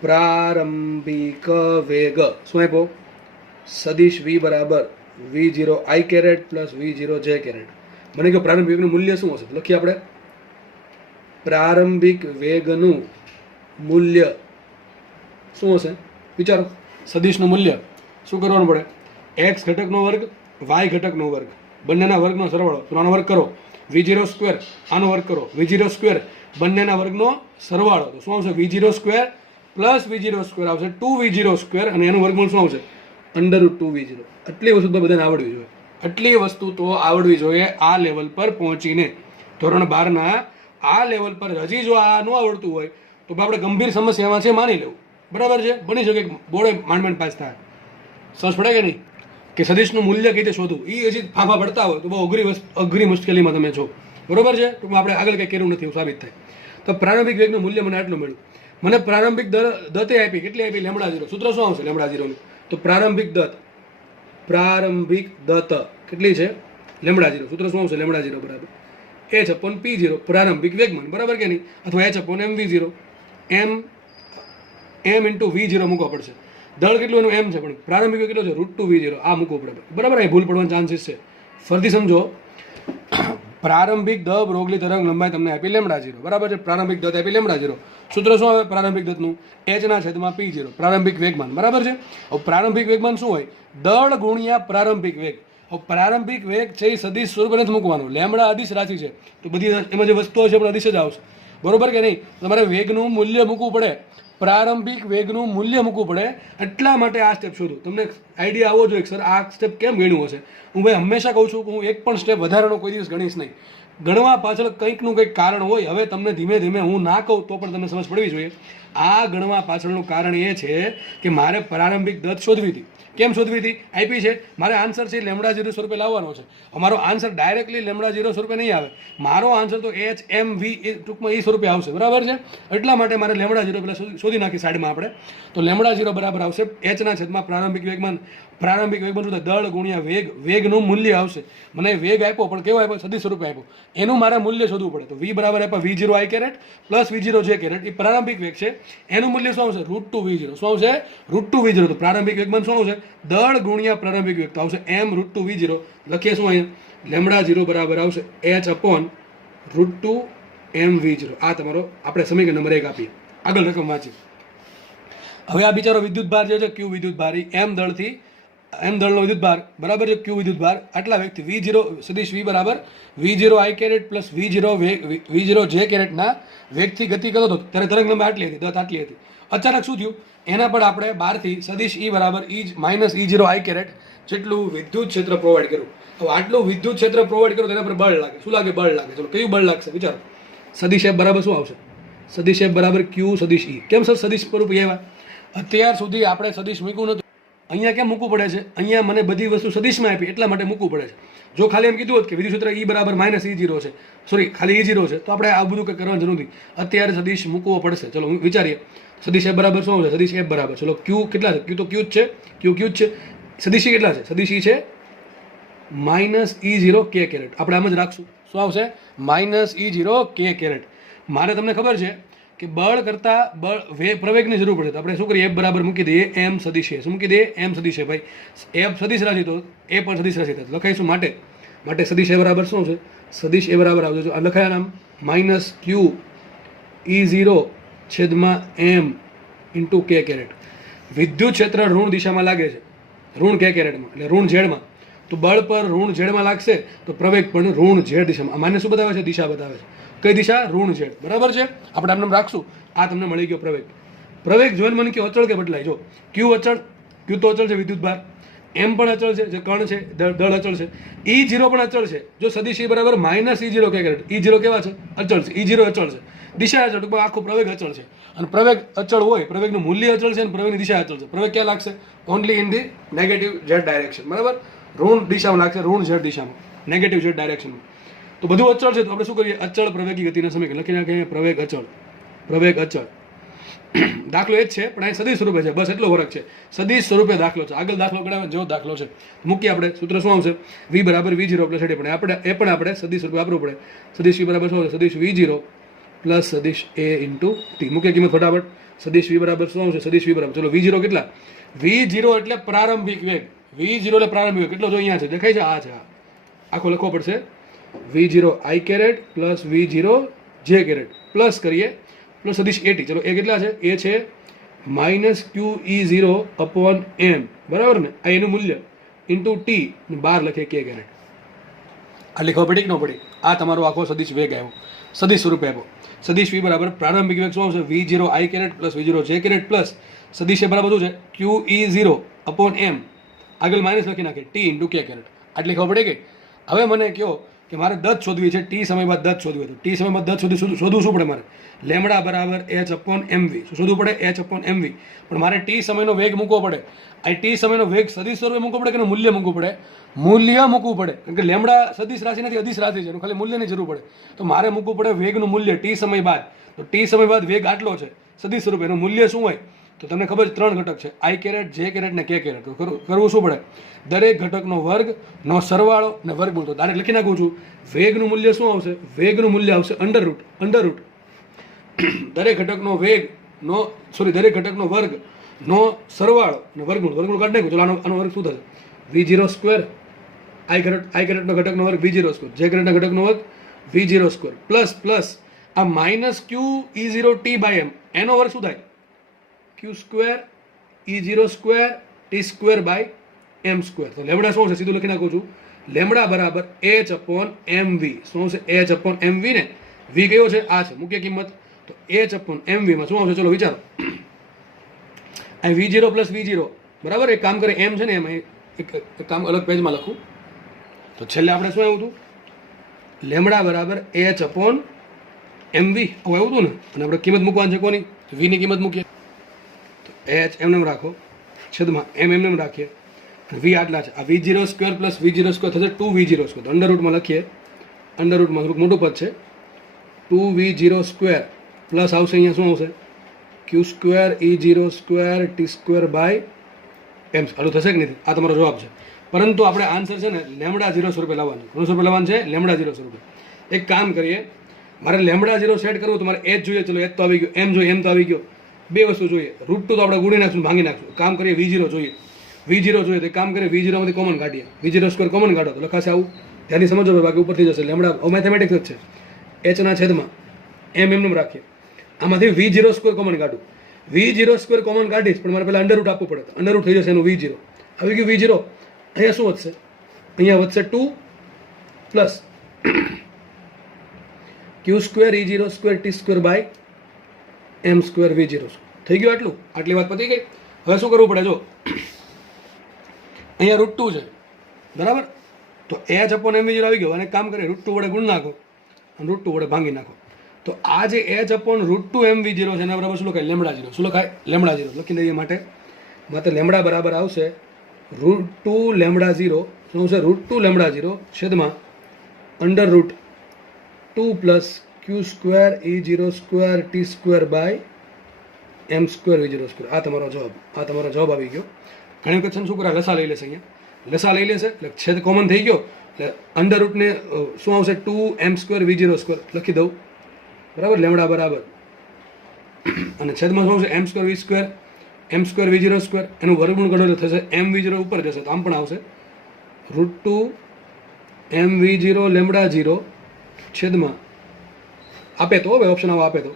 પ્રારંભિક વેગ શું આપ્યો, સદિશ v બરાબર v0 i² plus v0 j². મને કહ્યું પ્રારંભિક વેગનું મૂલ્ય શું હશે, લખીએ આપણે પ્રારંભિક વેગનું મૂલ્ય શું હશે. વિચારો, સદિશનું મૂલ્ય શું કરવાનું પડે, x ઘટકનો વર્ગ y ઘટકનો વર્ગ, બંનેના વર્ગનો સરવાળો. તો આનો વર્ગ કરો, v0², આનો વર્ગ કરો, v0², બંનેના વર્ગનો સરવાળો. તો શું આવશે, v0² પ્લસ v0² આવશે 2v0², અને એનું વર્ગમૂળ શું આવશે, √2v0. આટલી વસ્તુ તો બધાને આવડવી જોઈએ, આટલી વસ્તુ તો આવડવી જોઈએ. આ લેવલ પર પહોંચીને, ધોરણ 12ના આ લેવલ પર હજી જો આ ન આવડતું હોય તો આપણે ગંભીર સમસ્યામાં છે, માની લેવું. બરાબર છે, બની શકે બોર્ડે માંડ પાસ થાય, સમજ પડે કે નહીં કે સદીશનું મૂલ્ય કઈ રીતે શોધવું, એ હજી ફાફા પડતા હોય તો બહુ અઘરી મુશ્કેલીમાં તમે છો, બરોબર છે. ટૂંકમાં આપણે આગળ કંઈ કર્યું નથી એવું સાબિત થાય. તો પ્રારંભિક વેગનું મૂલ્ય મને આટલું મળ્યું. મને પ્રારંભિક દતે આપી, કેટલી આપી? લેમડા 0. સૂત્ર શું આવશે લેમડા 0નું? તો પ્રારંભિક દત કેટલી છે? લેમડા 0. સૂત્ર શું આવશે? લેમડા 0 બરાબર h/p0 પ્રારંભિક વેગમાન, બરાબર કે નહીં? અથવા h/mv0, m ઇન્ટુ v0 મૂકવો પડશે. દળ કેટલું એનું m છે, પણ પ્રારંભિક વેગ કેટલો છે? √2v0. આ મૂકવું પડે, બરાબર. એ ભૂલ પડવાનો ચાન્સીસ છે. ફરીથી સમજો, પ્રારંભિક દળ રોગલી તરંગ લંબાઈ તમને આપી લેમડા 0, બરાબર છે. પ્રારંભિક દળ આપી લેમડા 0. સૂત્ર શું આવે પ્રારંભિક દળનું? h/p0 પ્રારંભિક વેગમાન, બરાબર છે. હવે પ્રારંભિક વેગમાન શું હોય? દળ ગુણ્યા પ્રારંભિક વેગ. હવે પ્રારંભિક વેગ છે એ સદિશ સ્વરૂપે નથી મૂકવાનું. લેમડા અદિશ રાશિ છે, તો બધી એમાં જે વસ્તુઓ છે પણ અદિશ જ આવશે, બરોબર કે નહીં? તમારે વેગનું મૂલ્ય મૂકવું પડે, પ્રારંભિક વેગનું મૂલ્ય મૂકવું પડે. એટલા માટે આ સ્ટેપ શોધું. તમને આઈડિયા આવવો જોઈએ સર આ સ્ટેપ કેમ ગણ્યું હશે. હું ભાઈ હંમેશા કહું છું કે હું એક પણ સ્ટેપ વધારાનો કોઈ દિવસ ગણીશ નહીં. ગણવા પાછળ કંઈકનું કંઈક કારણ હોય. હવે તમને ધીમે ધીમે હું ના કહું તો પણ તમને સમજ પડવી જોઈએ. આ ગણવા પાછળનું કારણ એ છે કે મારે પ્રારંભિક દત શોધવી હતી. કેમ શોધવી હતી? આપી છે, મારે આન્સર છે લેમડા 0 સ્વરૂપે લાવવાનો છે. અમારો આન્સર ડાયરેક્ટલી લેમડા 0 સ્વરૂપે નહીં આવે. મારો આન્સર તો HMV ટૂંકમાં એ સ્વરૂપે આવશે, બરાબર છે. એટલા માટે મારે લેમડા 0 પહેલાં શોધી નાખી સાઈડમાં આપણે. તો લેમડા 0 બરાબર આવશે h/છેદમાં પ્રારંભિક વેગમાન. પ્રારંભિક વેગમાન શું થાય? દળ ગુણ્યા વેગ. વેગનું મૂલ્ય આવશે. મને વેગ આપ્યો પણ કેવો આપ્યો? સદિશ સ્વરૂપે આપ્યો. એનું મારે મૂલ્ય શોધવું પડે. તો v બરાબર આપ્યા v0 i caret plus v0 j caret. એ પ્રારંભિક વેગ છે. એનું મૂલ્ય શું આવશે? √2v0. શું આવશે? √2v0. તો પ્રારંભિક વેગમાન શું આવશે? દળ ગુણ્યા પ્રારંભિક વેગ. તો આવશે m √2v0. લખીએ શું અહીંયા? લેમડા 0 બરાબર આવશે h/√2mv0. આ તમારો આપણે સમીકરણ નંબર 1 આપીએ. આગળ રકમ વાંચીએ. હવે આ બિચારો વિદ્યુત ભાર જે છે ક્યુ વિદ્યુત ભાર, એમ દળનો વિદ્યુત ભાર, બરાબર છે. ક્યુ વિદ્યુત ભાર આટલા વેગથી v0 સદિશ v બરાબર v0 i caret plus v0 j કેરેટના વેગથી ગતિ કરતો હતો ત્યારે તરંગ લંબાઈ આટલી હતી, દત આટલી હતી. અચાનક શું થયું? એના પર આપણે બહારથી સદિશ e બરાબર -e0 i કેરેટ જેટલું વિદ્યુત ક્ષેત્ર પ્રોવાઈડ કર્યું. હવે આટલું વિદ્યુત ક્ષેત્ર પ્રોવાઈડ કર્યું તેના પર બળ લાગે. શું લાગે? બળ લાગે. ચલો કયું બળ લાગશે વિચારો. સદિશ f બરાબર શું આવશે? સદિશ f બરાબર q સદિશ e. કેમ સર સદિશ સ્વરૂપ આવ્યા? અત્યાર સુધી આપણે સદિશ મૂક્યું નતું. અહીંયા કેમ મૂકવું પડે છે? અહીંયા મને બધી વસ્તુ સદિશમાં આપી એટલા માટે મૂકવું પડે છે. જો ખાલી એમ કીધું હોત કે વિદ્યુત ક્ષેત્ર e બરાબર -e0 છે, સોરી ખાલી e0 છે, તો આપણે આ બધું કંઈ કરવાની જરૂર નથી. અત્યારે સદિશ મૂકવો પડશે. ચલો વિચારીએ. સદિશ f બરાબર શું આવશે? સદિશ f બરાબર, ચલો q કેટલા છે? q તો q જ છે. q જ છે. સદિશ e કેટલા છે? સદિશ e છે -e0 k કેરેટ. આપણે આમ જ રાખશું. શું આવશે? -e0 k caret. મારે તમને ખબર છે કે બળ કરતા પ્રવેગની જરૂર પડે તો આપણે શું કરીએ? f બરાબર મૂકી દઈએ m સદિશ છે. શું મૂકી દઈએ? m સદિશ છે. ભાઈ f સદિશ રાશિ તો એ પણ સદિશ રાશિ થાય લખાઈશું. માટે સદિશ એ બરાબર શું છે? સદિશ એ બરાબર આવશે આ લખાયા નામ -q/m ઇન્ટુ k કેરેટ. વિદ્યુત ક્ષેત્ર ઋણ દિશામાં લાગે છે, ઋણ k કેરેટમાં એટલે ઋણ ઝેડમાં. તો બળ પર ઋણ ઝેડમાં લાગશે તો પ્રવેગ પણ ઋણ ઝેડ દિશામાં. માને શું બતાવે છે? દિશા બતાવે છે. કઈ દિશા? ઋણ ઝેડ, બરાબર છે. આપણે આમ રાખશું. આ તમને મળી ગયો પ્રવેગ જોઈને મને કયો અચળ કે બદલાય? જો ક્યુ અચળ, ક્યુ તો અચળ છે વિદ્યુત ભાર, એમ પણ અચળ છે જે કણ છે, દળ અચળ છે, e0 પણ અચળ છે. જો સદિશ e બરાબર -e0 k કેરેટ. e0 કેવા છે? અચળ છે. e0 અચળ છે. દિશા અચળ, ટૂંકમાં આખો પ્રવેગ અચળ છે. અને પ્રવેગ અચળ હોય, પ્રવેગનું મૂલ્ય અચળ છે અને પ્રવેગની દિશા અચળ છે. પ્રવેગ ક્યાં લાગશે? Only in the negative Z direction, બરાબર. ઋણ દિશામાં લાગશે, ઋણ ઝેડ દિશામાં, નેગેટિવ ઝેડ ડાયરેક્શનમાં. તો બધું અચળ છે તો આપણે શું કરીએ? અચળ પ્રવેગી ગતિના સમીકરણ લખી નાખીએ. પ્રવેગ અચળ. દાખલો એ જ છે પણ અહીં સદિશ સ્વરૂપે છે, બસ એટલો ફરક છે. સદિશ સ્વરૂપે દાખલો છે. આગળ દાખલો ગણાવે જેવો દાખલો છે. મૂકીએ આપણે. સૂત્ર શું આવશે? v બરાબર v0 પ્લસ એ પણ આપણે સદિશ સ્વરૂપે વાપરવું પડે. સદિશ v બરાબર શું આવશે? સદિશ v0 પ્લસ સદિશ a ઇન્ટુ t. મૂકીએ કિંમત ફટાફટ. સદિશ v બરાબર શું આવશે? સદિશ v બરાબર, ચલો v0 કેટલા? v0 એટલે પ્રારંભિક વેગ. v0 એટલે પ્રારંભિક વેગ કેટલો? જો અહીંયા છે, દેખાય છે? આ છે. આખો લખવો પડશે. v0 i caret plus v0 j caret plus કરીએ પ્લસ સદિશ at. ચલો એ કેટલા છે? એ છે -QE0/m, બરાબર ને? આ એનું મૂલ્ય ઇન્ટુ t 12 લખે k કેરેટ. આ લખવા પડી કે ન પડી? આ તમારો આખો સદિશ વેગ આવ્યો, સદિશ સ્વરૂપે આવ્યો. સદિશ v બરાબર પ્રારંભિક વેગ શું આવશે? v0 i caret plus v0 j caret plus સદિશ એ બરાબર શું છે? QE0/m. આગળ માઇનસ લખી નાખે t ઇન્ટુ k કેરેટ. આટલી ખબર પડે કે હવે મને કહો કે મારે દત શોધવી છે, ટી સમય બાદ દત શોધવી હતું. ટી સમય બાદ દત શોધવું શું પડે મારે? લેમડા બરાબર એચ અપોન એમવી. શું શોધવું પડે? H upon m v. પણ મારે ટી સમયનો વેગ મૂકવો પડે. આ ટી સમયનો વેગ સદિશ સ્વરૂપે મૂકવો પડે કે મૂલ્ય મૂકવું પડે? મૂલ્ય મૂકવું પડે. કારણ કે લેમડા સદિશ રાશિ નથી, અદિશ રાશિ છે, એનું ખાલી મૂલ્યની જરૂર પડે. તો મારે મૂકવું પડે વેગનું મૂલ્ય ટી સમય બાદ. તો ટી સમય બાદ વેગ આટલો છે સદિશ સ્વરૂપે, એનું મૂલ્ય શું હોય? તો તમને ખબર છે 3 ઘટક છે, આઈ કેરેટ, જે કેરેટ ને કે કેરેટ. તો કરવું શું પડે? દરેક ઘટકનો વર્ગનો સરવાળો ને વર્ગમૂળ. તો ડાયરેક્ટ લખી નાખું છું, વેગનું મૂલ્ય શું આવશે? વેગનું મૂલ્ય આવશે અંડરરૂટ દરેક ઘટકનો દરેક ઘટકનો વર્ગનો સરવાળો ને વર્ગમૂળ કાઢી નાખ્યું. ચલો આનો વર્ગ શું થશે? v0 સ્ક્વેર, આઈ કેરેટનો ઘટકનો વર્ગ v0 સ્ક્વેર, જે કેરેટના ઘટકનો વર્ગ v0 સ્ક્વેર પ્લસ આ minus q E0 t by m, એનો વર્ગ શું થાય? Q square E0 square t square by m square. તો લેમડા શું છે? સીધું લખી નાખું છું, લેમડા બરાબર એચ અપોન એમ વી. શું છે? એચ અપોન એમ વી ને વી કયો છે? આ છે મુખ્ય કિંમત. તો એચ અપોન એમ વીમાં શું આવશે? ચલો વિચારો. અહીં v0 પ્લસ v0 બરાબર. એક કામ કરે, એમ છે ને એમાં એક કામ અલગ પેજમાં લખું. તો છેલ્લે આપણે શું આવ્યું હતું? લેમડા બરાબર એચ અપોન એમ વી આવું આવ્યું હતું ને. અને આપણે કિંમત મૂકવાની છે કોની? વીની કિંમત મૂકીએ. તો એચ એમને રાખો, છેદમાં એમ રાખીએ. વી આટલા છે. આ v0 square plus v0 square થશે 2v0 સ્ક્વેર. અંડરરૂટમાં લખીએ, અંડરરૂટમાં થોડુંક મોટું પદ છે, 2v0 સ્ક્વેર પ્લસ આવશે અહીંયા શું આવશે? Q square E0 square t square by m. આટલું થશે કે નથી? આ તમારો જવાબ છે. પરંતુ આપણે આન્સર છે ને લેમડા 0 સ્વરૂપે લાવવાનું. કોણ સ્વરૂપે લાવવાનું છે? લેમડા 0 સ્વરૂપે. એક કામ કરીએ, મારે લેમડા 0 સેટ કરવું તો મારે એચ જોઈએ. ચલો એચ તો આવી ગયો, એમ જોઈએ, એમ તો આવી ગયો. બે વસ્તુ જોઈએ. √2 તો આપણે ગુણી નાખશું, ભાંગી નાખશું. કામ કરીએ v0 જોઈએ, v0 જોઈએ તો કામ કરીએ v0 માંથી કોમન કાઢીએ. v0 સ્ક્વેર કોમન કાઢો તો લખાશે આવું. ત્યાંથી સમજો, બાકી ઉપરથી જશે. લેમડા મેથેમેટિક્સ જ છે. એચ ના છેદમાં એમ રાખીએ. આમાંથી v0 સ્ક્વેર કોમન કાઢું. v0 સ્ક્વેર કોમન કાઢીશ, પણ મારે પહેલાં અંડરરૂટ આપવું પડે. અંડરરૂટ થઈ જશે એનું v0. આવી ગયું v0. અહીંયા શું વધશે? અહીંયા વધશે 2 plus q square E0 square t square by m square v0. થઈ ગયું આટલું? આટલી વાત પતી ગઈ. હવે શું કરવું પડે? જો અહીંયા √2 છે બરાબર. તો એચ અપોન એમ v0 આવી ગયો. અને કામ કરે √2 વડે ગુણ નાખો અને √2 વડે ભાંગી નાખો. તો આ જે એચ અપોન √2 એમ v0 છે એના બરાબર શું લખાય? લેમડા 0. શું લખાય? લેમડા 0 લખી દઈએ. માટે લેમડા બરાબર આવશે √2 લેમડા 0. શું આવશે? √2 લેમડા 0 છેદમાં under root 2 plus q square E0 square t square by m square v0 square. આ તમારો જવાબ આવી ગયો. ઘણી વખત શું કરે? લસા લઈ લેશે. અહીંયા લસા લઈ લેશે એટલે છેદ કોમન થઈ ગયો. એટલે અંડરરૂટને શું આવશે? 2m સ્ક્વેર v0 સ્ક્વેર લખી દઉં બરાબર. લેમડા બરાબર અને છેદમાં શું આવશે? એમ સ્ક્વેર વી સ્ક્વેર એમ સ્ક્વેર v0 સ્ક્વેર. એનું વર્ગમૂળ ગણો એટલે થશે એમ v0 ઉપર જશે તો આમ પણ આવશે √2 એમ v0 લેમડા 0 છેદમાં આપે તો હવે ઓપ્શન આપે તો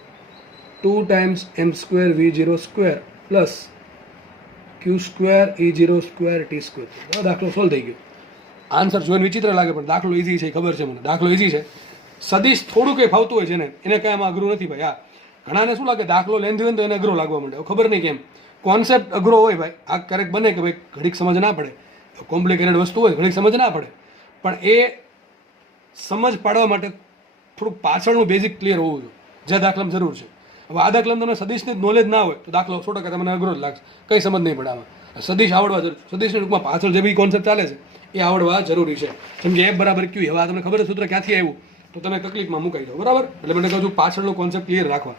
2 times m square v0 square plus q square E0 square t square. દાખલો સોલ્વ થઈ ગયો. આન્સર જોઈને વિચિત્ર લાગે પણ દાખલો ઇઝી છે, ખબર છે મને. દાખલો ઇઝી છે. સદીશ થોડું કંઈ ફાવતું હોય છે ને એને કાંઈ આમાં અઘરું નથી ભાઈ. હા, ઘણાને શું લાગે દાખલો લેન્ધી હોય ને તો એને અઘરો લાગવા માંડે. ખબર નહીં કેમ. કોન્સેપ્ટ અઘરો હોય ભાઈ. આ ક્યારેક બને કે ભાઈ ઘડીક સમજ ના પડે, કોમ્પ્લિકેટેડ વસ્તુ હોય ઘડીક સમજ ના પડે, પણ એ સમજ પાડવા માટે થોડુંક પાછળનું બેઝિક ક્લિયર હોવું જોઈએ, જે દાખલામાં જરૂર છે. હવે આ દાખલામાં તમને સદીશની નોલેજ ના હોય તો દાખલો 100% તમને અઘરો જ લાગશે. કંઈ સમજ નહીં પડે આમાં. સદીશ આવડવા જરૂર. સદીશની ટૂંકમાં પાછળ જે બી કોન્સેપ્ટ ચાલે છે એ આવડવા જરૂરી છે. જેમ કે F બરાબર Q. હવે આ તમને ખબર છે સૂત્ર ક્યાંથી આવ્યું તો તમે તકલીફમાં મુકાઈ દો બરાબર. એટલે મને કહું છું પાછળનો કોન્સેપ્ટ ક્લિયર રાખવા.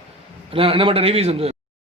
એટલે એના માટે રિવિઝન જોઈએ.